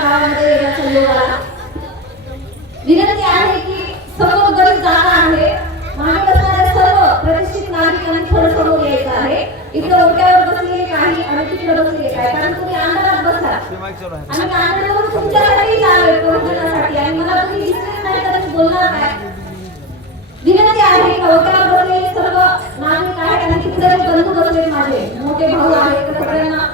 गावामध्ये येण्याचा योग आला। विनंती आहे की सर्व गरीब जागा आहे, मागे बसणाऱ्या सर्व प्रतिष्ठित नागरिकांनी थोडं समोर यायचं आहे। इकडे ओट्यावर बसलेले काही आणि तिकडे बसलेले काही, कारण तुम्ही अंधारात बसला आणि अंधारावर तुमच्यासाठी आलोय प्रबोधनासाठी, आणि मला तुम्ही दिसत नाही तर मी बोलणार काय। विनंती आहे की ओट्यावर बसलेले सर्व नागरिक आहेत आणि तिकडे बंधू बसले माझे मोठे भाऊ आहेत, सगळ्यांना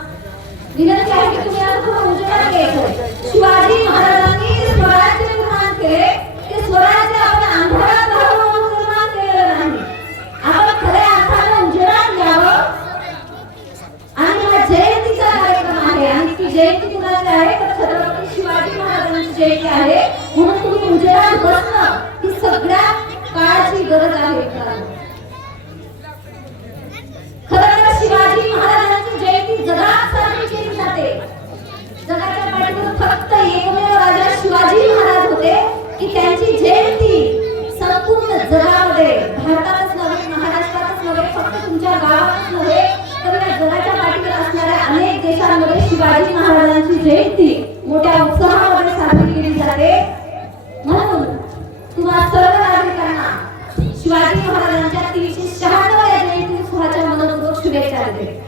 विनंती आहे की तुम्ही आज थोडं उजेडात यायचं। शिवाजी महाराजांनी स्वराज्य निर्माण केले, ते स्वराज्य आपण अंधारात राहून निर्माण केलेलं नाही, आपण खऱ्या अर्थाने उजेडात यावं। आणि हा जयंतीचा कार्यक्रम आहे आणि ती जयंती कुणाची आहे तर छत्रपती शिवाजी महाराजांची जयंती आहे, म्हणून तुम्ही उजेडात बसणं ही सगळ्यात काळाची गरज आहे। खरं तर शिवाजी महाराजांची जयंती जगात साजरी केली जाते। जगाच्या पाठीवर फक्त एकमेव राजा शिवाजी महाराज होते की त्यांची जयंती संपूर्ण जगामध्ये, भारतातच नव्हे, महाराष्ट्रातच नव्हे, फक्त तुमच्या गावातच नव्हे तर या जगाच्या पाठीवर असणाऱ्या अनेक देशांमध्ये शिवाजी महाराजांची जयंती मोठ्या उत्साहामध्ये साजरी केली जाते। म्हणून तुम्हा सर्व नागरिकांना शिवाजी महाराजांच्या 396व्या जयंती उत्सवाच्या मनपूर्वक शुभेच्छा देते।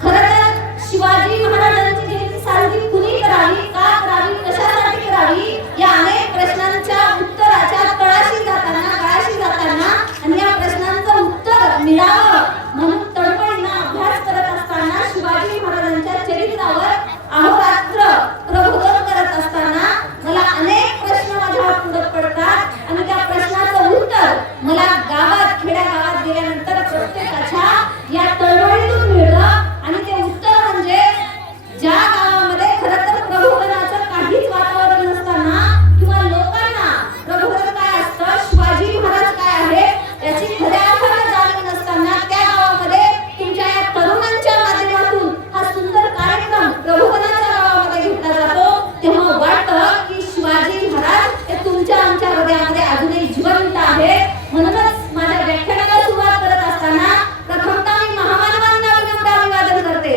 खरं तर शिवाजी महाराजांची जयंती साजरी कुणी करावी, का करावी, कशासाठी करावी या अनेक प्रश्नांच्या उत्तराच्या तळाशी जाताना आणि या प्रश्नांचं उत्तर मिळावं म्हणून तळमळीनं अभ्यास करत असताना, शिवाजी महाराजांच्या चरित्रावर अहोरात्र प्रबोधन करत असताना मला अनेक प्रश्न माझ्या पुढे पडतात आणि त्या प्रश्नाचं उत्तर मला गावात, खेड्यागावात गेल्यानंतर प्रत्येकाच्या या तळमळीतून मिळतं। आणि ते उत्तर म्हणजे ज्या गावामध्ये खरं तर प्रबोधनाचं काहीच वातावरण नसताना किंवा लोकांना प्रबोधन काय असतं, शिवाजी महाराज काय आहे याची खऱ्या अर्थाने जाणीव नसताना त्या गावामध्ये तुमच्या या तरुणांच्या माध्यमातून हा सुंदर कार्यक्रम प्रबोधनाच्या गावामध्ये घेतला जातो, तेव्हा वाटतं की शिवाजी महाराज हे तुमच्या आमच्या हृदयामध्ये अजूनही जिवंत आहे। म्हणूनच माझ्या व्याख्यानाला सुरुवात करत असताना प्रथमतः मी महामानवांना विनम्र अभिवादन करते,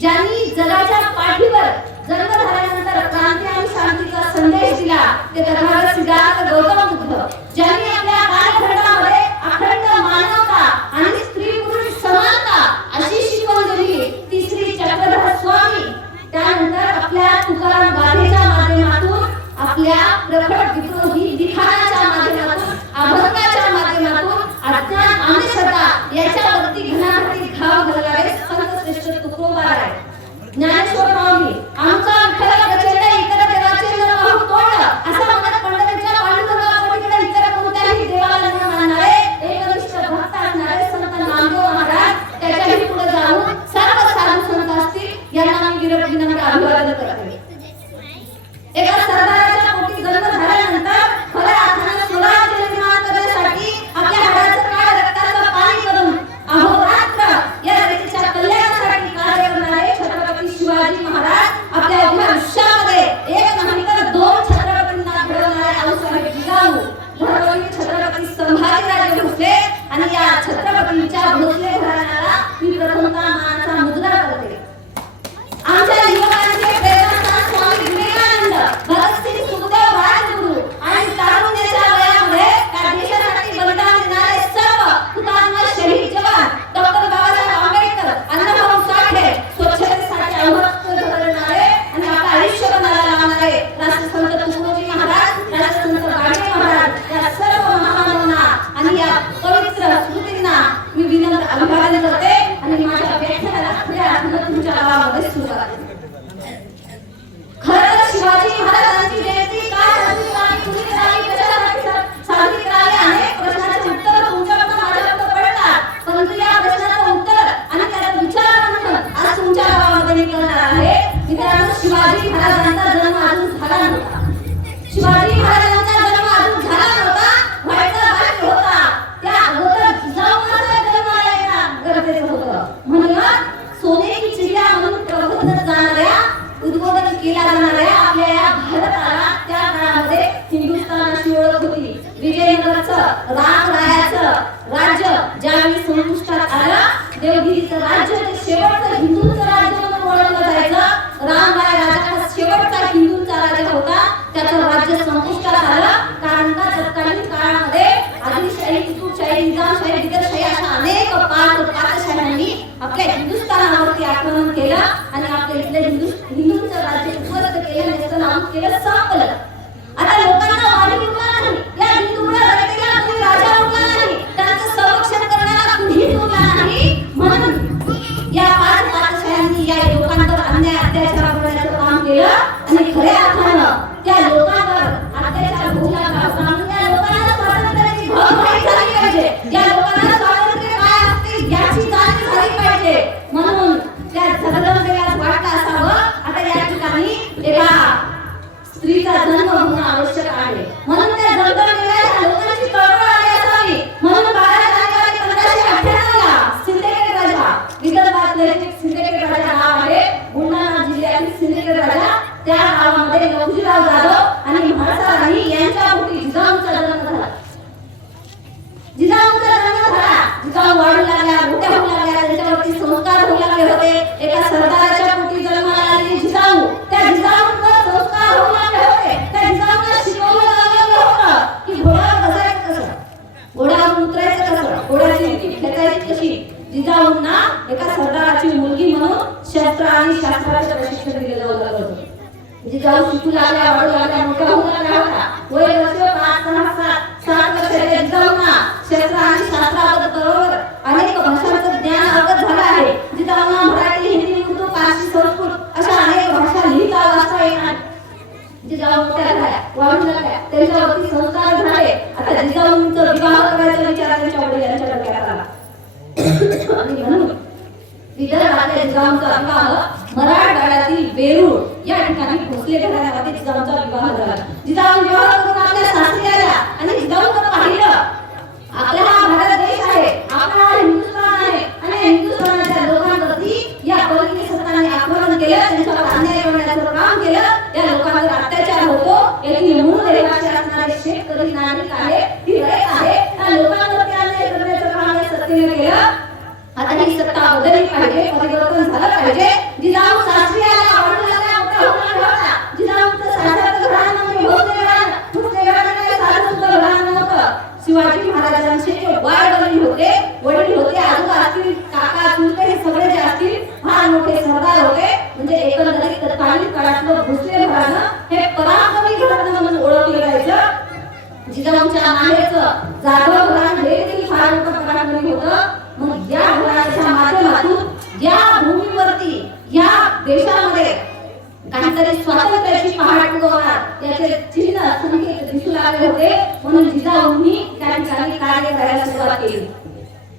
ज्यांनी जगाच्या पाठीवर जन्म झाल्यानंतर क्रांती आणि शांतीचा संदेश दिला, ते तथागत सिद्धार्थ गौतम बुद्ध, ज्यांनी आपल्या कालखंडामध्ये अखंड मानवता आणि स्त्री पुरुष समानता अशी शिकवण दिली, ती श्री चक्रधर स्वामी, त्यानंतर आपल्या तुकाराम गाथेच्या माध्यमातून, आपल्या प्रखट विद्रोही लिखाणाच्या माध्यमातून, अभंगाच्या माध्यमातून अज्ञान अंधश्रद्धा याच्यावरती घणाघाती घाव घालणारे संत श्रेष्ठ तुकोबाराय, ज्ञानेश्वर माऊली, आमचा विठ्ठल प्रचंड इतर देवाचे न पाहू तोंड, असं म्हणत पंढरीच्या पांडुरंगापलीकडे इतर कोणत्याही देवाला न मानणारे एकनिष्ठ भक्त असणारे संत नामदेव महाराज, त्याच्याही पुढे जाऊन सर्व साधू संत असतील यांना मी विनम्र अभिवादन करते। एका सरदाराच्या पोटी जन्म झाल्यानंतर खऱ्या अर्थाने स्वराज्य निर्माण करण्यासाठी आपल्या हाडाचं काळ रक्ताचं पाणी करून अहोरात्र या देशाच्या कल्याणासाठी कार्य करणारे छत्रपती शिवाजी महाराज आपल्या उभ्या आयुष्यामध्ये एक नाही तर 2 छत्रपतींना घडवणारे आऊसाहेब जिजाऊ, घडवणारे छत्रपती संभाजीराजे भोसले, आणि या छत्रपतींच्या भोसले घराण्याला मी प्रथमतः मानाचा मुजरा करते। आमच्या युवकांचे प्रेरणास्थान स्वामी विवेकानंद, भगतसिंग, सुखदेव, राजगुरू आणि तारुण्याच्या वयामध्ये त्या देशासाठी बलिदान देणारे सर्व हुतात्मा शहीद जवान, डॉक्टर बाबासाहेब आंबेडकर, अण्णाभाऊ साठे, स्वच्छतेसाठी अहोरात्र झगडणारे आणि आपलं आयुष्य बनायला लावणारे राष्ट्रसंत तुकडोजी महाराज, राष्ट्रसंत गाडगे महाराज, या सर्व महामानवांना आणि या पवित्र स्मृतींना मी विनम्र अभिवादन करते आणि माझ्या व्याख्यानाला खऱ्या अर्थाने तुमच्या गावामध्ये सुरुवात करते। खरं तर शिवाजी महाराजांची जयंती काय साजरी करावी, कुणी करावी, कशासाठी साजरी करावी, अनेक प्रश्नांचे उत्तर तुमच्याकडून माझ्याकडे पडतात, परंतु या प्रश्नाचं उत्तर आणि त्याचा विचार करून आज तुमच्या गावामध्ये मी करणार आहे। मित्रांनो, शिवाजी महाराजांचा जन्म अजून झाला नव्हता, शिवाजी महाराजांचा जन्म अजून झाला नव्हता, व्हायचा बाकी होता, त्या अगोदर जिजाऊंचा जन्म व्हायला गरजेचं होतं। म्हणून सोने की चिडिया म्हणून प्रबोधन जाणाऱ्या, उद्बोधन केला जाणाऱ्या आपल्या या भारताला त्या काळामध्ये हिंदुस्थानाची ओळख होती। विजयनगरचं रामरायाचं राज्य ज्यावेळी संपुष्टात आलं, देवगिरीचं राज्य ते शेवटचं हिंदूंचं राज्य म्हणून ओळखलं जायचं, हिंदूंचं राज्य उद्ध्वस्त केलं, नेस्तनाबूत केलं, संपलं. आता लोकांना वाणी उरला नाही, या हिंदूंना रयतेला कोणी राजा उरला नाही, त्यांचं संरक्षण करणारा कुणीच उरला नाही. म्हणून या पाच पातशाह्यांनी या लोकांवर अन्याय अत्याचार करण्याचं काम केलं आणि खऱ्या अर्थानं त्या लोकांवर अत्याचार भोगला म्हणून या लोकांना स्वातंत्र्याची भर माहीत झाली पाहिजे, या लोकांना स्वातंत्र्य काय असते याची जाणीव झाली पाहिजे. म्हणून त्या जगदंबेला वाटलं असावं आता या ठिकाणी एका स्त्रीचा जन्म होणं आवश्यक आहे. म्हणून त्या जगदंबेला या लोकांची कळवळ आली असावी. म्हणून 12 जानेवारी 1598 ला सिंदखेड राजा, विदर्भातले सिंदखेड राजा गाव आहे, बुलढाणा जिल्ह्यातील सिंदखेड राजा, त्या गावामध्ये लहुजीराव जाधव आणि म्हाळसा राणी यांच्या पोटी जिजाऊंचा जन्म झाला. जिजाऊंचा जन्म झाला, जिजाऊ वाढू लागल्या, मोठ्या होऊ लागल्या, त्यांच्यावरती संस्कार होऊ लागले होते. एका सरदाराच्या पोटी जन्माला आलेली जिजाऊ, त्या जिजाऊंवर संस्कार होऊ लागले होते. त्या जिजाऊंना शिकवलं लागलं होतं की घोड्यावर बसायचं कसं, घोड्यावर उतरायचं कसं, घोड्याची नीती खेचायची कशी. जिजाऊंना एका सरदाराची मुलगी म्हणून शस्त्र आणि शास्त्राचं प्रशिक्षण दिलं जाऊ लागलं होतं. जिजाऊ शिकू लागल्या, वाढू लागल्या, मोठ्या होऊ लागल्या होत्या. वय वर्ष 5, 6, 7 वर्षाच्या जिजाऊंना शस्त्र आणि शास्त्राबरोबर अनेक भाषांचं ज्ञान अवगत झालं आहे. जिजाऊंना मराठी, हिंदी, उर्दू, पारसी, संस्कृत अशा अनेक भाषा लिहिता वाचता येणार. जिजाऊ मोठ्या झाल्या, वाढू लागल्या, त्यांच्यावरती संस्कार झाले. आता जिजाऊंचा विवाह करायचा विचार त्यांच्या वडिलांच्या डोक्यात आला आणि म्हणून विदर्भातल्या जिजाऊंचा विवाह मराठवाड्यातील वेरूळ या ठिकाणी भोसले घराण्यामध्ये जिजाऊंचा विवाह झाला. जिजाऊ विवाह करून आपल्या सासरी आल्या आणि जिजाऊंना पाहिलं आपला हा भारत देश आहे, आपला हा हिंदुस्थान आहे आणि हिंदुस्थानाच्या लोकांवरती या परकीय सत्तांनी आक्रमण केलं, त्यांच्यावर अन्याय करण्याचं काम केलं. या लोकांवर अत्याचार होतो. यातील मूळ रहिवासी असणारे शेतकरी नागरिक आहे, ती रयत आहे, त्या लोकांवरती अन्याय करण्याचं काम या सत्तेने केलं. आता ही सत्ता बदलली पाहिजे, परिवर्तन झालं पाहिजे. जिजाऊ सासरी आल्या, वाढू लागल्या, मोठ्या होऊ लागल्या होत्या. जिजाऊंचं सासरचं घराणं म्हणजे भोसले घराणं काही साधं सुद्धा घराणं नव्हतं. शिवाजी महाराजांचे जे वडील होते, आजोबा असतील, काका, चुलते हे सगळे जे असतील फार मोठे सरदार होते. म्हणजे एकंदरीत तत्कालीन काळातलं भोसले घराणं हे पराक्रमी घराणं म्हणून ओळखलं जायचं. जिजाऊंच्या माहेरचं जाधव घराणं हे देखील फार मोठं पराक्रमी होतं. मग या घराण्याच्या माध्यमातून या भूमीवरती, या देशामध्ये काहीतरी स्वातंत्र्याची पहाट उगवणार याचे चिन्ह संकेत दिसू लागले होते. म्हणून जिजाऊंनी त्या ठिकाणी कार्य करायला सुरुवात केली.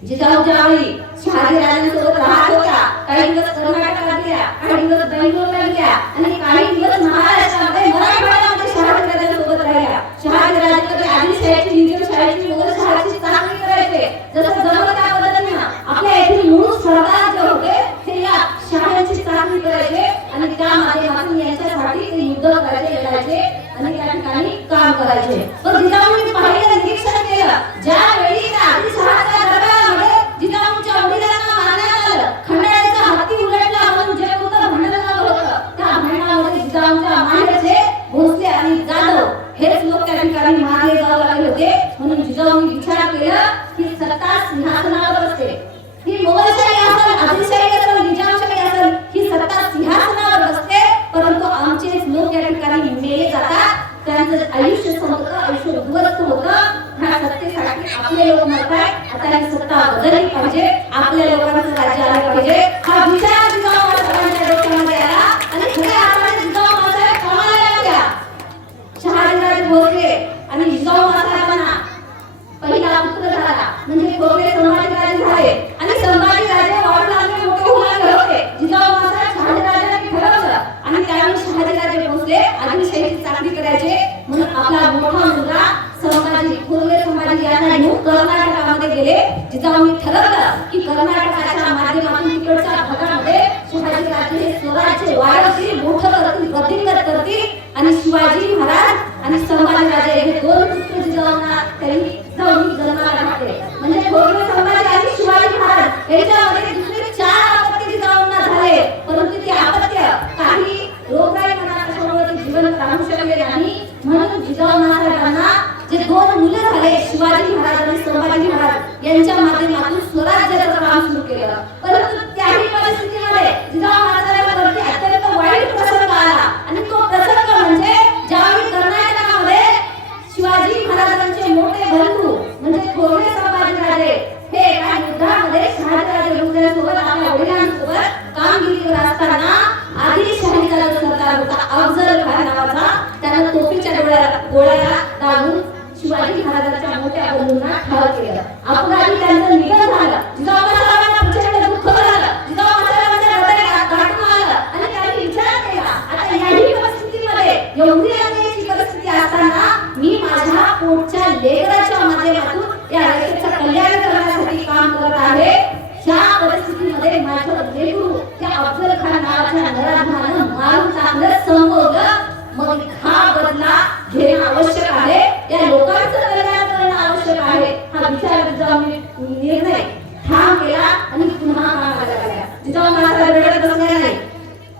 जिजाऊ ज्यावेळी शहाजी राजांसोबत राहत होत्या, काही दिवस कर्नाटकात गेल्या, काही दिवस बेंगलोरला गेल्या आणि काही दिवस महाराष्ट्रामध्ये मराठवाड्यामध्ये शहाजी राजांसोबत राहिल्या. शहाजी राजे कधी आदिलशाहीची, निजामशाहीची, मोगलशाहीची चाचणी करायचे. जसं जमलं त्या पद्धतीनं आपल्या येथील मूळ सरदार जे होते ते या शहाजींची चाचणी करायचे आणि त्या माध्यमातून यांच्यासाठी ते युद्ध करायचे, लढायचे आणि त्या ठिकाणी काम करायचे. पण जिजाऊंनी पाहिलं, निरीक्षण केलं, ज्यावेळी त्या आदिलशहाच्या दरबारामध्ये जिजाऊंच्या वडिलांना मारण्यात आलं, खंडाळ्याचा हत्ती उलटला म्हणून जे कोणतं भांडण झालं होतं, त्या भांडणामध्ये जिजाऊंच्या माहेरचे भोसले आणि जाधव हेच लोक त्या ठिकाणी मारले जाऊ लागले होते. म्हणून जिजाऊंनी विचार केला की सत्ता सिंहासनावर असते, ही मोगलशाही असेल, आदिलशाही असेल, निजामशाही असेल, ही सत्ता सिंहासनावर बसते, परंतु आमचेच लोक या ठिकाणी मेले जातात, त्यांचं आयुष्य संपतं, आयुष्य उद्ध्वस्त होतं. ह्या सत्तेसाठी आपले लोक मरतात. आता ही सत्ता बदलली पाहिजे, आपल्या लोकांचं राज्य आलं पाहिजे. हा विचार जिजाऊ साहेबांच्या डोक्यामध्ये आला आणि खऱ्या अर्थाने जिजाऊ साहेब कामाला लागल्या. शहाजीराजे भोसले आणि जिजाऊ साहेबांना पहिला पुत्र झाला म्हणजे भोसले संभाजीराजे झाले आणि संभाजीराजे वाढू लागले, मोठे होऊ लागले होते. जिजाऊ साहेब शहाजीराजांनी ठरवलं आणि त्यावेळी शहाजीराजे भोसले आदिलशाहीची चाकरी करायचे. म्हणून आपला मोठा मुलगा संभाजी, भोसले संभाजी यांना घेऊन कर्नाटकामध्ये गेले. जिजाऊंनी ठरवलं की कर्नाटकाच्या माध्यमातून तिकडच्या भागामध्ये शहाजीराजे हे स्वराज्य वाढवतील, मोठं करतील, वृद्धिंगत करतील आणि शिवाजी महाराज आणि संभाजीराजे हे दोन पुत्र जिजाऊंना त्यांनी जन्माला घातले. म्हणजे भोसले संभाजी आणि शिवाजी महाराज यांच्यामध्ये दुसरे 4 आपत्ती जिजाऊंना झाले, परंतु ती आपत्य काही रोगराई म्हणा कशामुळे जीवन राहू शकले नाही. म्हणून जिजाऊ महाराजांना जे 2 मुलं झाले, शिवाजी महाराज आणि संभाजी महाराज यांच्या माध्यमातून स्वराज्याचं काम सुरू केलं. परंतु त्याही परिस्थितीमध्ये जिजाऊ महाराजांवरती अत्यंत वाईट खान नावाचा, त्यानं तोफीच्या गोळ्याला दाबून शिवाजी महाराजांच्या मोठ्या बंधूंना ठार केलं. अपघाती त्यांचं निधन झालं. जिजाऊ महाराजांना प्रचंड दुःख झालं. जिजाऊ महाराजांच्या हृदयात गाठून आलं आणि त्यांनी विचार केला, आता याही परिस्थितीमध्ये, एवढी अन्यायाची परिस्थिती असताना मी माझ्या पोटच्या लेकराच्या माध्यमातून या देशाचं कल्याण करण्यासाठी काम करत आहे. ह्या परिस्थितीमध्ये माझं लेकरू त्या अफजल खान नावाच्या नराधमानं मारून टाकलं, संपवलं. मग हा बदला घेणं आवश्यक आहे. या लोकांचं कल्याण करणं आवश्यक आहे. हा विचार जिजाऊंनी निर्णय ठाम केला आणि पुन्हा कामाला लागला. जिजाऊ महाराज रडत बसले नाही.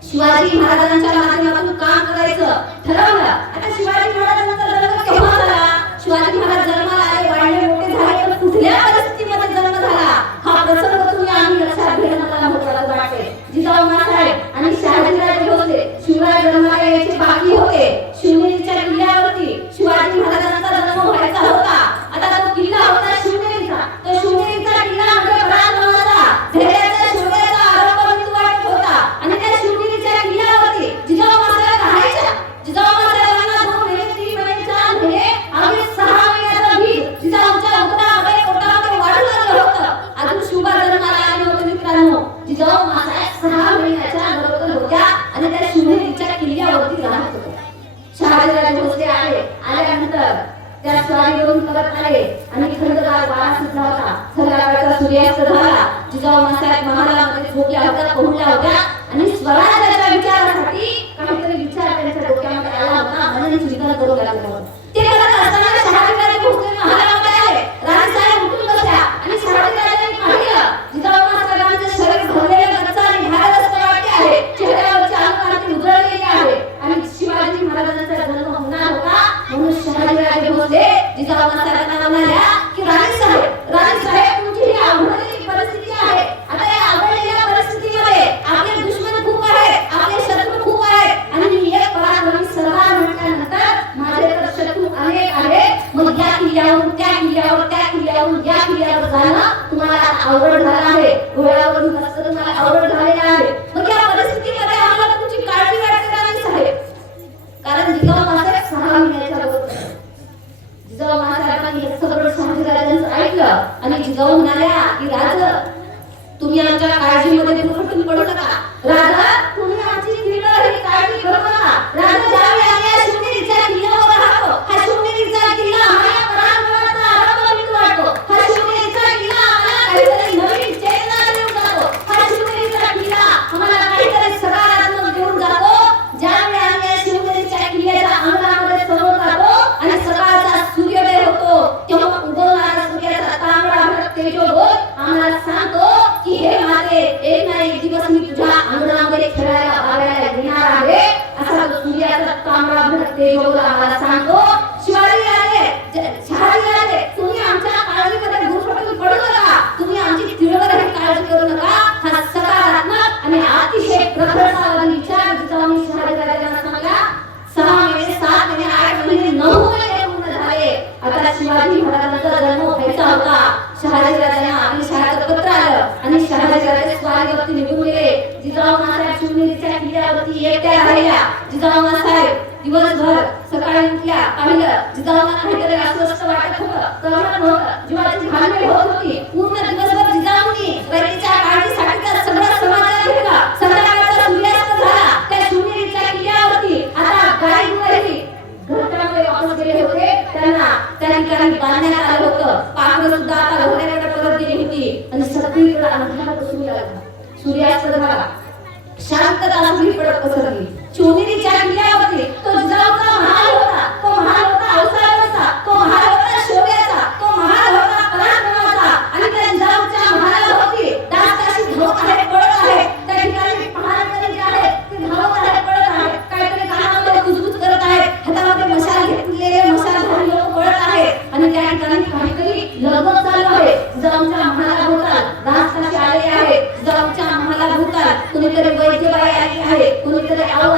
शिवाजी महाराजांच्या माध्यमातून काम करायचं ठरवलं. आता शिवाजी महाराजांचा जन्म केव्हा झाला? शिवाजी महाराज जन्माला आले, वाढले, मोठे झाले, पण कुठल्या परिस्थितीमध्ये जन्म झाला हा प्रसंग तुम्ही आम्ही लक्षात घेणं मला महत्त्वाचं वाटते. जिजाऊ महाराज आणि शहाजीराजे भोसले शिवराज जन्माला यायचे बाकी होते. शिवनेरीच्या किल्ल्यावरती शिवाजी महाराजांचा जन्म व्हायचा होता. आता तो किल्ला होता शिवनेरीचा. तो शिवनेरीचा किल्ला म्हणजे पराक्रमाचा, धैर्याचा, शौर्याचा आरंभ बिंदू होता. आणि त्या शिवनेरीच्या किल्ल्यावरती जिजाऊ महाराज राहायच्या. जिजाऊ महाराजांना 2 महिने, 3 महिने, 4 महिने, अगदी 6 महिन्याचा भीत जिजाऊच्या उदरामध्ये, पोटामध्ये वाढू लागलं होतं. अजून शिवबा जन्माला आले होते मित्रांनो. जिजाऊ महाराज 6 महिन्याच्या गरोदर होत्या आणि त्या शिवनेरीच्या किल्ल्यावरती राहत होत्या. शहाजीराजे भोसले आल्यानंतर त्या स्वारीवरून परत आले आणि खंडगार वारा सुटला होता. संध्याकाळचा सूर्यास्त झाला. जिजाऊ महाराज महालामध्ये झोपल्या होत्या, पहुडल्या होत्या आणि स्वराज्याच्या विचारासाठी काहीतरी विचार त्यांच्या डोक्यामध्ये आला होता. मनन चिंतन करू लागले होते. ते करत असताना शहाजीराजे भोसले महालामध्ये आले. राणीसाहेब उठून बसल्या आणि शहाजीराजांनी पाहिलं जिजाऊ महाराजांचं शरीर भरलेलं गच्च आणि भारदस्त वाटते आहे. चेहऱ्यावरची अंगकांती उजळलेली आहे आणि शिवाजी महाराजांचा जन्म होणार होता. म्हणून शहाजीराजे भोसले जिजाऊ महाराजांना म्हणाल्या की राणीसाहेब तुमची ही अवघडलेली परिस्थिती आहे. आता या अवघडलेल्या परिस्थितीमध्ये आपले दुश्मन खूप आहेत, आपले शत्रू खूप आहेत आणि मी एक पराक्रमी सरदार म्हटल्यानंतर माझे तर शत्रू अनेक आहेत. मग या किल्ल्यावरून त्या किल्ल्यावर, त्या किल्ल्यावरून या किल्ल्यावर जाणं तुम्हाला अवघड झालं आहे. घोड्यावरून बसणं तुम्हाला अवघड झालेलं आहे. मग या परिस्थितीमध्ये आम्हाला तुमची काळजी वाटते राणीसाहेब. कारण जिजाऊ महाराज 6 महिन्याच्या होते. जिजाऊ महाराजांनी हे सगळं शहाजीराजांचं ऐकलं आणि जिजाऊ म्हणाल्या की राजा तुम्ही आमच्या काळजीमध्ये दुर्घटून पडू नका. राजा तुम्ही आमची किल्ल्यावरही काळजी करू नका. राजा ज्यावेळी आम्ही या शिवनेरीच्या किल्ल्यावर राहतो, हा शिवनेरीचा किल्ला आम्हाला पराक्रमाचा आरंभ बिंदू वाटतो. हा शिवनेरीचा किल्ला आम्हाला काहीतरी नवीन चेतना देऊन जातो. हा शिवनेरीचा किल्ला आम्हाला काहीतरी सकारात्मक देऊन जातो. ज्यावेळी आम्ही या शिवनेरीच्या किल्ल्याच्या अंगणामध्ये समोर जातो आणि सकाळचा सूर्योदय होतो, तेव्हा उगवणारा सूर्याचा तांबडा भडक तेजोबोध आम्हाला सांगतो की हे माते एक ना एक दिवस मी तुझ्या अंगणामध्ये खेळायला बघायला येणार आहे. असा तो सूर्याचा तांबडा भडक तेजोबोध आम्हाला सांगतो. शहाजीराजे तुम्ही आमच्या काळजीमध्ये गुरफटून पडू नका. तुम्ही आमची तिळवरही काळजी करू नका. हा सकारात्मक आणि अतिशय प्रखरतावादी विचार जिजाऊंनी शहाजीराजांना सांगला. 6 महिने, 7 महिने, 8 महिने, 9 महिने पूर्ण झाले. आता शिवाजी महाराजांचा जन्म व्हायचा होता. शहाजीराजांना आपली शहाचं पत्र आलं आणि शहाजीराजे स्वारीवरती निघून गेले. जिजाऊ महाराज शिवनेरीच्या किल्ल्यावरती एकट्या राहिल्या. जिजाऊ महाराज दिवसभर सकाळी उठल्या, पाहिलं जिजाऊंना काहीतरी अस्वस्थ वाटत होतं, करमत नव्हतं, जीवाची घालमेल होत होती. पूर्ण दिवसभर जिजाऊंनी परीच्या काळजीसाठीचा सगळा समाचार घेतला. संध्याकाळचा सूर्यास्त झाला. त्या शिवनेरीच्या किल्ल्यावरती आता गायीवरही घरट्यामध्ये वापस गेले होते. त्यांना त्या ठिकाणी बांधण्यात आलं होतं. पाखरं सुद्धा आता घोड्याकडे परत गेली होती आणि सगळीकडे अंधार पसरू लागला. सूर्यास्त झाला. शांतता सगळीकडे पसरली. शिवनेरीच्या किल्ल्यावरती तो जिजाऊचा महाल होता. तो महाल होता अवसायाचा, तो महाल होता शौर्याचा, तो महाल होता पराक्रमाचा. आणि त्या जिजाऊच्या महालावरती दासदासी धावत आहेत, पळत आहेत. त्या ठिकाणी पहाडकरी जे आहेत ते धावत आहेत, पळत आहेत. काहीतरी कानामध्ये कुजबुज करत आहेत. हातामध्ये मशाल घेतलेले मशालधारी लोक पळत आहेत आणि त्या ठिकाणी काहीतरी लगबग चालू आहे. जिजाऊच्या महालाभोवताल दासदासी आलेले आहेत. जिजाऊच्या महालाभोवताल कुणीतरी वैद्यबाई आली आहे, कुणीतरी आऊ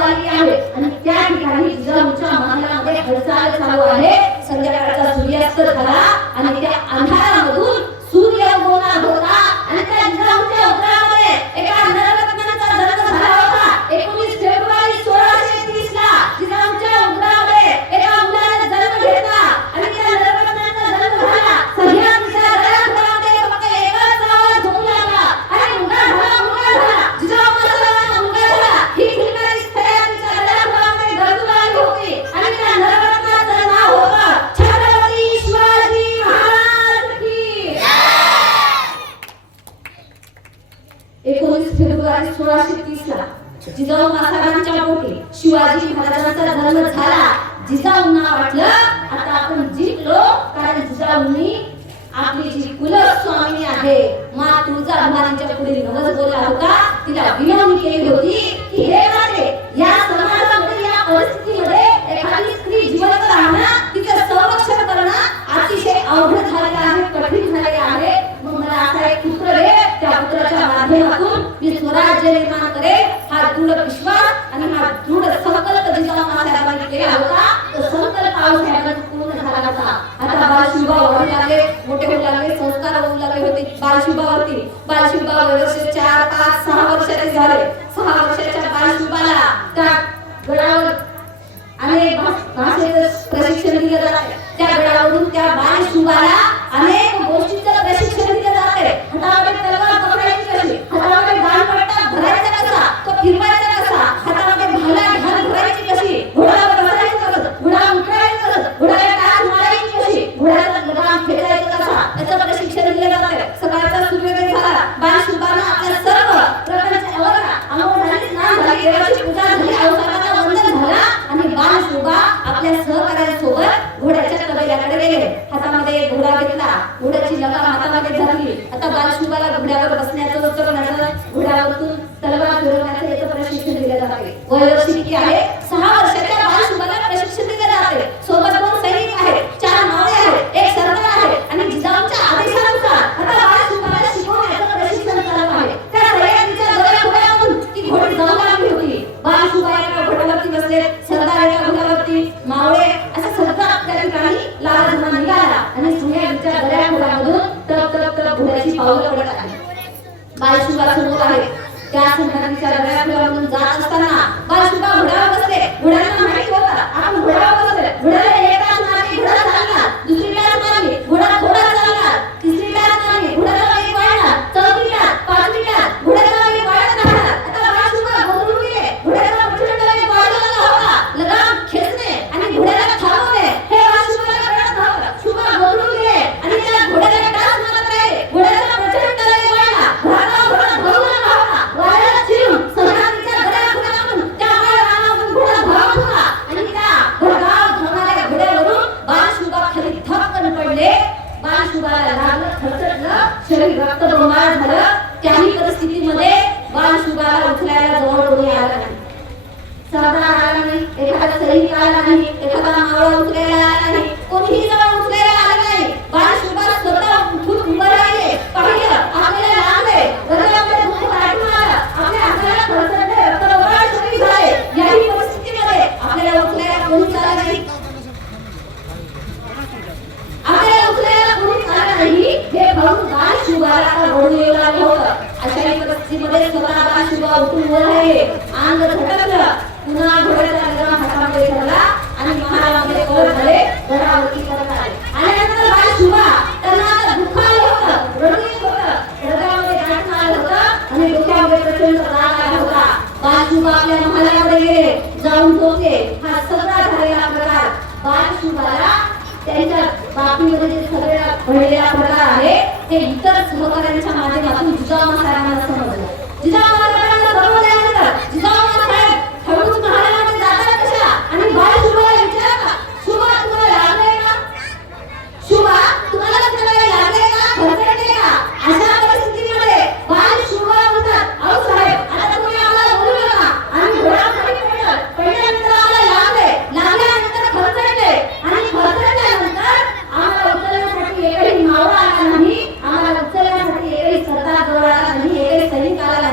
शिवाजी महाराजांचा जन्म झाला. जिजाऊंना वाटलं आता आपण जिंकलो, कारण जिजाऊंनी आपली जी कुलस्वामिनी आहे मा तुळजाभवानीच्या पुढे नवस बोलला होता. तिला विनवणी केली होती की हे माते, या समाजामध्ये या परिस्थितीमध्ये एखादी स्त्री जिवंत राहणं, तिचं संरक्षण करणं अतिशय अवघड झालेलं आहे, कठीण झालेलं आहे. मग मला असा एक पुत्र दे, त्या पुत्राच्या माध्यमातून मी स्वराज्य निर्माण करेन. हा दृढ विश्वास आणि हा दृढ संकल्प जिजाऊ साहेबांनी केला होता. तो संकल्प साहेबांचा पूर्ण झाला होता. आता बालशिवबा वाढू लागले, मोठे होऊ लागले, संस्कार होऊ लागले होते बालशिवबावरती. बालशिवबा वर्ष 4, 5, 6 वर्षाचे झाले. 6 वर्षाच्या बालशिवबाला त्या गडावर अनेक भाषेचं प्रशिक्षण दिलं जाते. त्या गडावरून त्या बालशिवबाला अनेक गोष्टींचं प्रशिक्षण दिलं जाते. हातामध्ये तलवार पकडायची कशी, हातामध्ये गालपट्टा धरायचा कसा, तो फिरवायचा कसा, हातामध्ये भाला ढाल धरायची कशी, घोड्यावर बसायचं कसं, घोड्यावर उतरायचं कसं, घोड्याला टाच मारायची कशी, घोड्याचा लगाम खेचायचा कसा, याचं प्रशिक्षण दिलं जाते. सकाळचा सूर्योदय झाला, बालशिवबानं आपल्या सर्व प्रकारच्या अंघोळ झाली, स्नान झाली, देवाची पूजा झाली, अवताराला वंदन झाला आणि बालशिवबा आपल्या सहकार्यांसोबत घोड्याच्या कबील्याकडे गेले. हातामध्ये घोडा घेतला, घोड्याची लगाम हातामध्ये धरली. आता बालशिवबाला घोड्यावर बसण्याचं, उतरण्याचं, घोड्यावरून तलवार फिरवण्याचं याचं प्रशिक्षण दिलं जाते. वयवर्ष किती आहे? 6 वर्षाच्या बालशिवबाला प्रशिक्षण दिलं जाते. सोबत 2 सैनिक आहेत, 4 मावळे आहेत, 1 सरदार आहे आणि जिजाऊंच्या आदेशानुसार आता बालशिवबाला शिकवण्याचं प्रशिक्षण चालू आहे. त्या सैनिकांच्या डोळ्यापुढ्यातून ती घोडी जाऊ लागली होती. बालशिवबा एका घोड्यावरती बसले, सरदार एका घोड्यावरती, मावळे असं सगळं त्या ठिकाणी लालजमा निघाला आणि सुन्याच्या गळ्यामधून तप तप तप घोड्याची पावलं पडत आली. बालशिवबा समोर आहे. त्या संघाच्या गळ्यामधून जात असताना बालशिवबा घोड्यावर बसले. घोड्याला माहिती होतं आपण घोड्यावर बसले, घोड्याला एक टाच मारली, घोडा चालला, दुसरी टाच मारली, घोडा थोडा चालला, तिसरी टाच मारली, घोड्याला वेग वाढला, चौथी टाच, पाचवी टाच, घोड्याला वेग वाढत राहिला. आता बालशिवबा घोडून गेले. घोड्याला प्रचंड वेग वाढलेला होता. लगाम खेचणे आणि घोड्याला थांबवणे हे बालशिवबाला कळत नव्हतं. शिवबा घोडून गेले आणि त्या घोड्याला टाच मारत राहिले. घोड्याला प्रचंड वेग वाढला. घोडा धावला होता. वाऱ्याला चिरून सह्याद्रीच्या गडापुढ्यातून त्या रानातून घोडा धावत होता आणि त्या भरधाव धावणाऱ्या घोड्यावरून बालशिवबा खाली धपकन पडले. बालशिवबाला लागलं, खरचटलं, शरीर रक्तबंबाळ झालं. त्याही परिस्थितीमध्ये बालशिवबाला उचलायला जवळ कोणी आलं नाही. सरदार आला नाही, एखादा सैनिक आला नाही, एखादा मावळा उचलायला आला नाही, कोणीही जवळ उचलायला आलं नाही. बालशिवबा स्वतः उठून उभं राहिले, पाहिलं, आपल्याला लागले, हृदयामध्ये दुःख दाटून आलं, आपल्या हाताला खरचटले, रक्तबंबाळ सुरू झाले. याही परिस्थितीमध्ये आपल्याला उचलायला कोणीच आलं नाही. आपल्याला उचलायला कोणीच आलं नाही हे बघून बालशिवबाला रडू येऊ लागलं होतं. अशा परिस्थितीमध्ये स्वतः बालशिवबा उठून उभं राहिले, अंग झटकलं, पुन्हा घोड्याचा लगाम हातामध्ये धरला आणि महालामध्ये वर झाले, गडावरती परत आले. आणि नंतर बालशिवबा त्यांना आता दुःख आलं होतं, रडू येत होतं, हृदयामध्ये गाठण आलं होतं आणि डोक्यामध्ये प्रचंड राग आला होता. बालशिवबा आपल्या महालामध्ये गेले, जाऊन पोहोचले. हा सगळा झालेला प्रकार बालशिवबाला त्यांच्या बातमीमध्ये जे सगळ्या घडलेला प्रकार आहे ते इतर सहकार्यांच्या माध्यमातून जिजाऊ साहेबांना समजलं. जिजाऊ साहेबांना समजल्यानंतर जिजाऊ साहेब हळूच महालामध्ये जातात कशा आणि बालशिवबाला विचारतात, शिवबा तुम्हाला लागले का? शिवबा तुम्हाला लागले का? खरचटले का? अशा परिस्थितीमध्ये बालशिवबा म्हणतात, अहो साहेब आता तुम्ही आम्हाला बोलू नका, आम्ही घोड्यावर पडल्यानंतर आम्हाला लागल्यानंतर खरचटले आणि खरचटल्यानंतर आम्हाला उचलण्यासाठी एकही मावळा आला नाही, आम्हाला उचलण्यासाठी एकही सरदार जवळ आला नाही, एकही सैनिक आला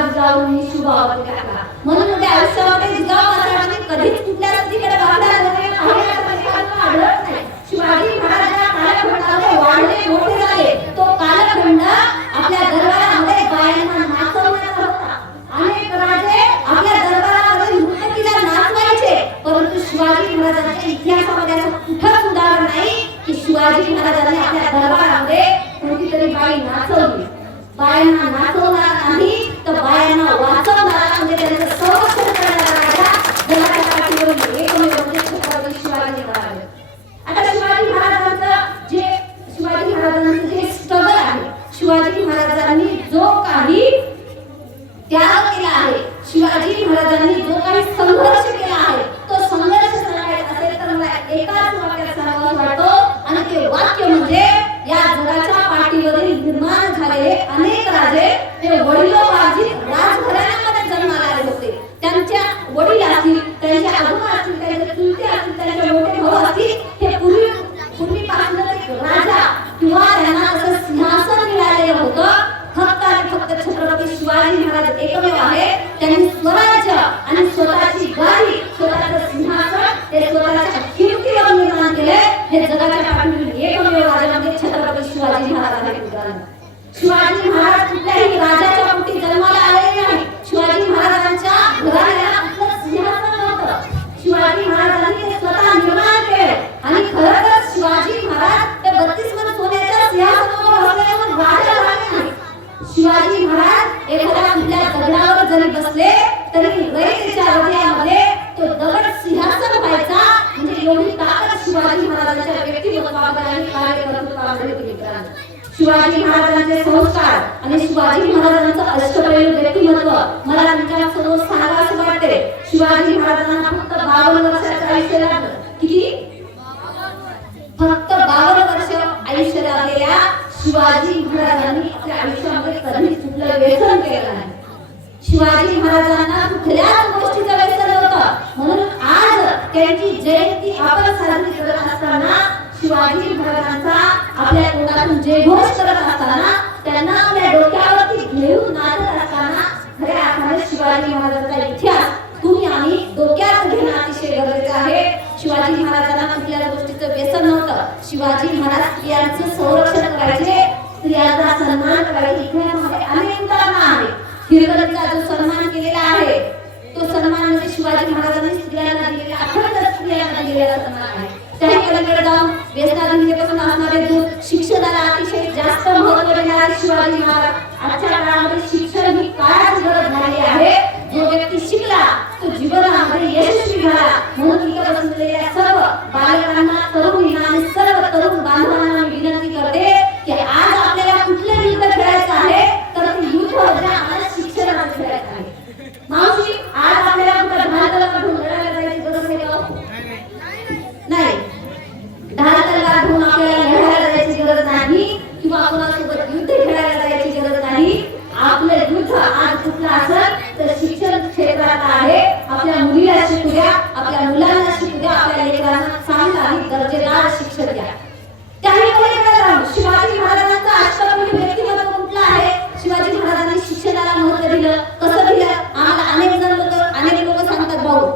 जिजाऊंनी शुभावती टाकला. म्हणून त्या आयुष्यामध्ये जिजाऊ महाराजांनी कधीच कुठल्या स्त्रीकडे बघण्यात आढळत नाही. शिवाजी महाराज कालखंडामध्ये वाढले मोठे झाले. तो कालखंड आपल्या दरबारामध्ये बायांना नाचवण्याचा होता. अनेक राजे आपल्या दरबारामध्ये नृत्यकीला नाचवायचे, परंतु शिवाजी महाराजांच्या इतिहासामध्ये असं कुठंच उदाहरण नाही की शिवाजी महाराजांनी आपल्या दरबारामध्ये कोणतीतरी बाई नाचवली. बायांना नाचवणार नाही तर बायांना वाचवणारा म्हणजे त्यांचं संरक्षण करणारा राजा जगाच्या पाठीवरून एकमेव म्हणजे छत्रपती शिवाजी महाराज. आता शिवाजी महाराजांचं जे स्ट्रगल आहे, शिवाजी महाराजांनी जो काही त्याग केला आहे, शिवाजी महाराजांनी जो काही संघर्ष केला आहे, तो संघर्ष सांगायचा असेल तर मला एकाच वाक्यात सांगावं वाटतं आणि ते वाक्य म्हणजे या जगाच्या पाठीवरील निर्माण झालेले अनेक राजे हे वडिलोपार्जित राजघराण्यामध्ये जन्माला आले होते. त्यांच्या वडील असतील, त्यांच्या आजोबा असतील, त्यांचे चुलते असतील, त्यांचे मोठे भाऊ असतील, हे पूर्वीपासून एक राजा किंवा त्यांना असं सिंहासन मिळालेलं होतं. फक्त आणि फक्त छत्रपती शिवाजी महाराज एकमेव आहे त्यांनी स्वराज्य आणि स्वतःची गादी, स्वतःचं सिंहासन ते स्वतःच्या कीर्तीवर निर्माण केले. हे जगाच्या पाठीवरील एकमेव राजा म्हणजे छत्रपती शिवाजी महाराज आहेत. शिवाजी महाराज कुठल्याही राजाच्या पोटी जन्माला आलेले नाही. शिवाजी महाराजांच्या घराण्याला आपलं सिंहासन नव्हतं. शिवाजी महाराजांनी ते स्वतः निर्माण केले आणि खरं तर शिवाजी महाराज ते 32 मन सोन्याच्या सिंहासनावर बसलेले राजा झाले नाही. शिवाजी महाराज एखाद्या कुठल्या दगडावर जरी बसले तरी रयतेच्या हृदयामध्ये तो दगड सिंहासन व्हायचा. म्हणजे एवढी ताकद शिवाजी महाराजांच्या व्यक्तिमत्वामध्ये आणि कार्यकर्तृत्वामध्ये होती. शिवाजी महाराजांचे संस्कार आणि शिवाजी महाराजांचं अष्टपैलू व्यक्तिमत्व मला तुमच्या समोर सांगावंसं वाटते. शिवाजी महाराजांना फक्त 52 वर्षाचं आयुष्य लागलं. किती? फक्त 52 वर्ष आयुष्य लागलेल्या शिवाजी महाराजांनी आपल्या आयुष्यामध्ये कधी कुठलं व्यसन केलं नाही. शिवाजी महाराजांना कुठल्याच गोष्टीचं व्यसन नव्हतं. म्हणून आज त्यांची जयंती आपण साजरी करत असताना शिवाजी महाराजांचा आपल्या तोंडातून जयघोष करत असताना त्यांना आपल्या डोक्यावरती घेऊन नाचत असताना खऱ्या अर्थाने शिवाजी महाराजांचा इतिहास तुम्ही आम्ही डोक्यात घेणं अतिशय गरजेचं आहे. शिवाजी महाराजांना कुठल्या गोष्टीचं व्यसन नव्हतं. शिवाजी महाराज स्त्रियांचं संरक्षण करायचे, स्त्रियांचा सन्मान करायचे. इतिहासामध्ये अनेक उदाहरणं आहेत. हिरकणीचा जो सन्मान केलेला आहे तो सन्मान म्हणजे शिवाजी महाराजांनी स्त्रियांना दिलेला, अखंड स्त्रियांना दिलेला सन्मान आहे. त्याही पलीकडे जाऊन व्यसनाधीनतेपासून असणारे दूर, शिक्षणाला अतिशय जास्त महत्त्व देणारे शिवाजी महाराज. आजच्या काळामध्ये शिक्षण ही काळाची गरज झाली आहे. जो व्यक्ती शिकला तो जीवनामध्ये यशस्वी झाला. म्हणून इथे बसलेल्या सर्व बालकांना, तरुणींना आणि सर्व तरुण बांधवांना मी विनंती करते की आज आपल्याला कुठलं युद्ध खेळायचं आहे तर ते युद्ध आम्हाला शिक्षणाचं खेळायचं आहे. मावशी, आज आपल्याला कुठं ढाल तलवार घेऊन लढायला जायची गरज आहे का? नाही. ढाल तलवार घेऊन आपल्याला लढायला जायची गरज नाही किंवा कोणासोबत युद्ध खेळायला जायची गरज नाही. आपलं युद्ध आज कुठलं असेल तर शिक्षण क्षेत्रात आहे. आपल्या मुलीला शिकू द्या, आपल्या मुलांना शिकू द्या, आपल्या लेकरांना चांगलं आणि दर्जेदार शिक्षण द्या. त्याही पलीकडे जाऊन शिवाजी महाराजांचा अष्टपैलू व्यक्तिमत्व कुठलं आहे? शिवाजी महाराजांनी शिक्षणाला महत्त्व दिलं. कसं दिलं? आम्हाला अनेक लोक सांगतात, भाऊ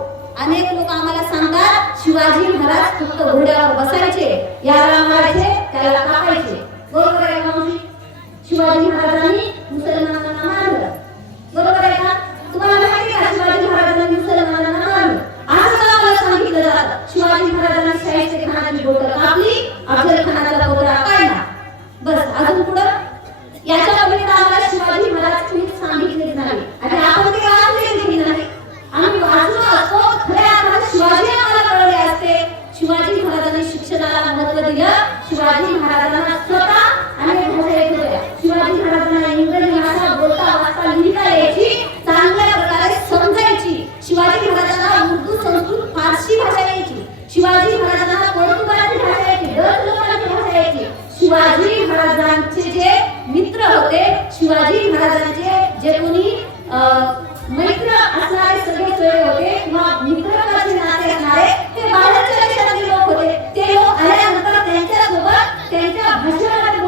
अनेक लोक आम्हाला सांगतात शिवाजी महाराज फक्त घोड्यावर बसायचे, याला मारायचे, त्याला कापायचे. बरोबर आहे का मावशी? शिवाजी महाराजांनी मुसलमानांना मारलं. बरोबर आहे का? तुम्हाला माहिती आहे का शिवाजी महाराजांनी मुसलमानांना मारलं? असं का मला सांगितलं जातं? शिवाजी महाराजांनी शाहिस्ते खानाची बोटं कापली, अफजल खानाचा बोटं काढला. बस, अजून पुढं याच्या पलीकडे आम्हाला शिवाजी महाराज कुणी सांगितलेच नाही आणि आपण ते वाचले नाही. आम्ही वाचलो असतो खऱ्या अर्थाने शिवाजी आम्हाला कळले असते. शिवाजी महाराजांनी शिक्षणाला महत्त्व दिलं. शिवाजी महाराजांना स्वतः अनेक भाषा येत होत्या. शिवाजी महाराजांना इंग्रजी भाषा बोलता वाचता लिहिता यायची, चांगल्या प्रकारे समजायची. शिवाजी महाराजांना उर्दू, संस्कृत, फारसी भाषा यायची. शिवाजी महाराजांना पोर्तुगाली भाषा यायची, डच लोकांची भाषा यायची. शिवाजी महाराजांचे जे मित्र होते, शिवाजी महाराजांचे जे कोणी मैत्र असणारे सगळे सोय होते किंवा मित्रत्वाचे नाते असणारे ते भारताच्या देशातील लोक होते. ते लोक आल्यानंतर त्यांच्यासोबत त्यांच्या भाषणामध्ये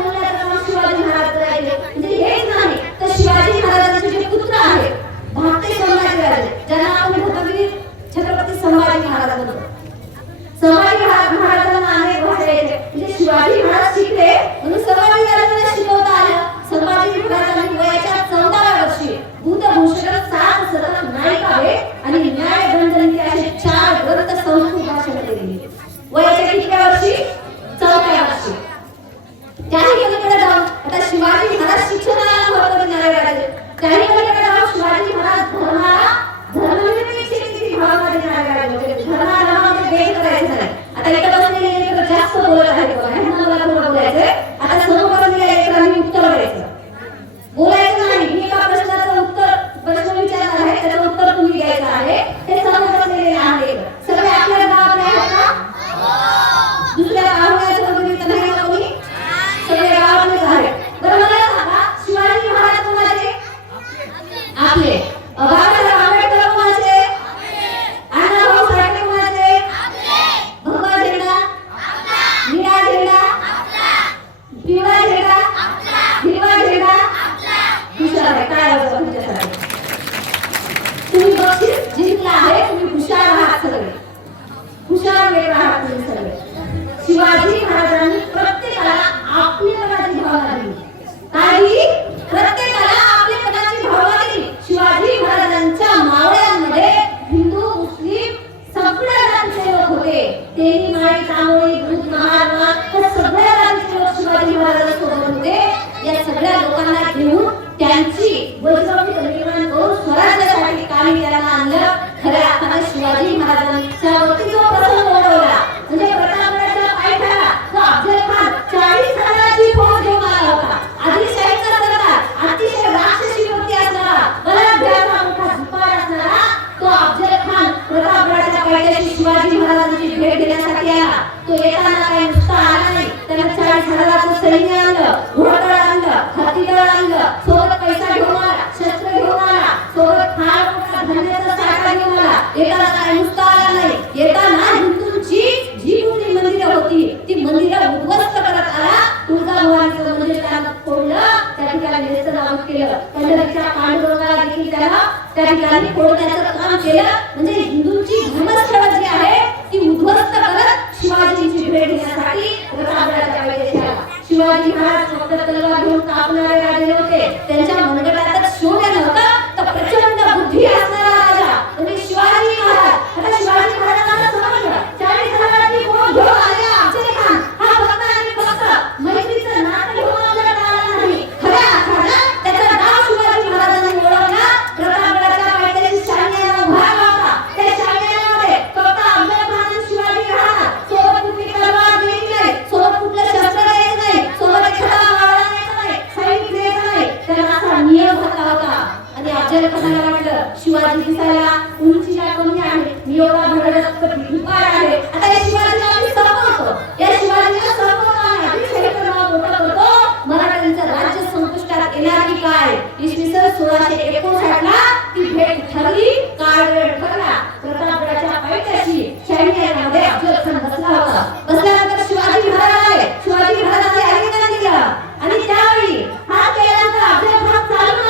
तेली माई तांबोळी दूध महार या सगळ्या राज्याचे लोक शिवाजी महाराजांसोबत होते. या सगळ्या लोकांना घेऊन त्यांची वैभव निर्माण करून स्वराज्यासाठी काही त्यांना आणलं. खऱ्या अर्थाने शिवाजी महाराजांच्या वरती जो प्रसंग ओढवला म्हणजे प्रतापगडाच्या पायथ्याला तो अफजल खान 40,000ची फौज घेऊन आला होता. आदिलशाहीचा सरदार अतिशय राक्षसी वृत्ती असणारा बलाढ्याचा मोठा झुकाळ असणारा तो अफजल खान प्रतापगडाच्या पायथ्याशी शिवाजी महाराजांची भेट घेण्यासाठी आला. तो येताना काही नुसता आला नाही. त्याने 40,000चं सैन्य आणलं, घोडदळ आणलं, हत्तीदळ आणलं, सोबत पैसा घेऊन आला, शस्त्र घेऊन आला, सोबत फार मोठा धान्याचा साठा घेऊन आला. येताना काही नुसता आला नाही. येताना हिंदूंची जी कोणती मंदिरं होती ती मंदिरं उद्ध्वस्त करत आला. तुळजाभवानीचं मंदिर त्यानं फोडलं, त्या ठिकाणी नेस्तनाबूत केलं. पंढरीच्या पांडुरंगाला देखील त्याला त्या ठिकाणी फोडण्याचं काम केलं. म्हणजे हिंदूंची धर्मस्थळं जी आहे ती उद्ध्वस्त करत शिवाजींची भेट घेण्यासाठी प्रतापगडाच्या पायथ्याशी आला. शिवाजी महाराज फक्त तलवार घेऊन कापणारे राजे नव्हते. त्यांच्या मनगटातच शौर्य नव्हतं तर प्रचंड बुद्धी असणारा राजा म्हणजे शिवाजी महाराज. आता शिवाजी महाराजांना समजलं 40,000ची फौज घेऊन आलेला अफजल खान हा फक्त आणि फक्त मैत्रीचं नातं घेऊन आपल्याला आला नाही. खऱ्या अर्थानं त्याचा डाव शिवाजी महाराजांनी ओळखला. प्रतापगडाच्या पायथ्याशी सैन्याला उभा होता. त्या सैन्यामध्ये फक्त अफजल खान आणि शिवाजी महाराज सोबत कुठली तलवार द्यायची नाही, सोबत कुठलं शस्त्र द्यायचं नाही, सोबत एखादा वाळा द्यायचा नाही, सैनिक द्यायचा नाही. त्याला असा नियम घातला होता. आणि अफजल खानाला वाटलं शिवाजी दिसायला उंचीला कमी आहे, मी एवढा भरडक भिपार आहे, आता या शिवाजीला आम्ही संपवतो, या शिवाजीला संपवतो आणि आदिलशाहीचं नाव मोठं करतो. मराठ्यांचं राज्य संपुष्टात येणार की काय. इसवी सन 1659 ला ती भेट ठरली. काळ वेळ ठरला. प्रतापगडाच्या पायथ्याशी सैन्यामध्ये अफजल खान बसला होता. बसल्यानंतर शिवाजी महाराज आले. शिवाजी महाराजांनी आलिंगन दिलं आणि त्यावेळी हात केल्यानंतर अफजल खान चालून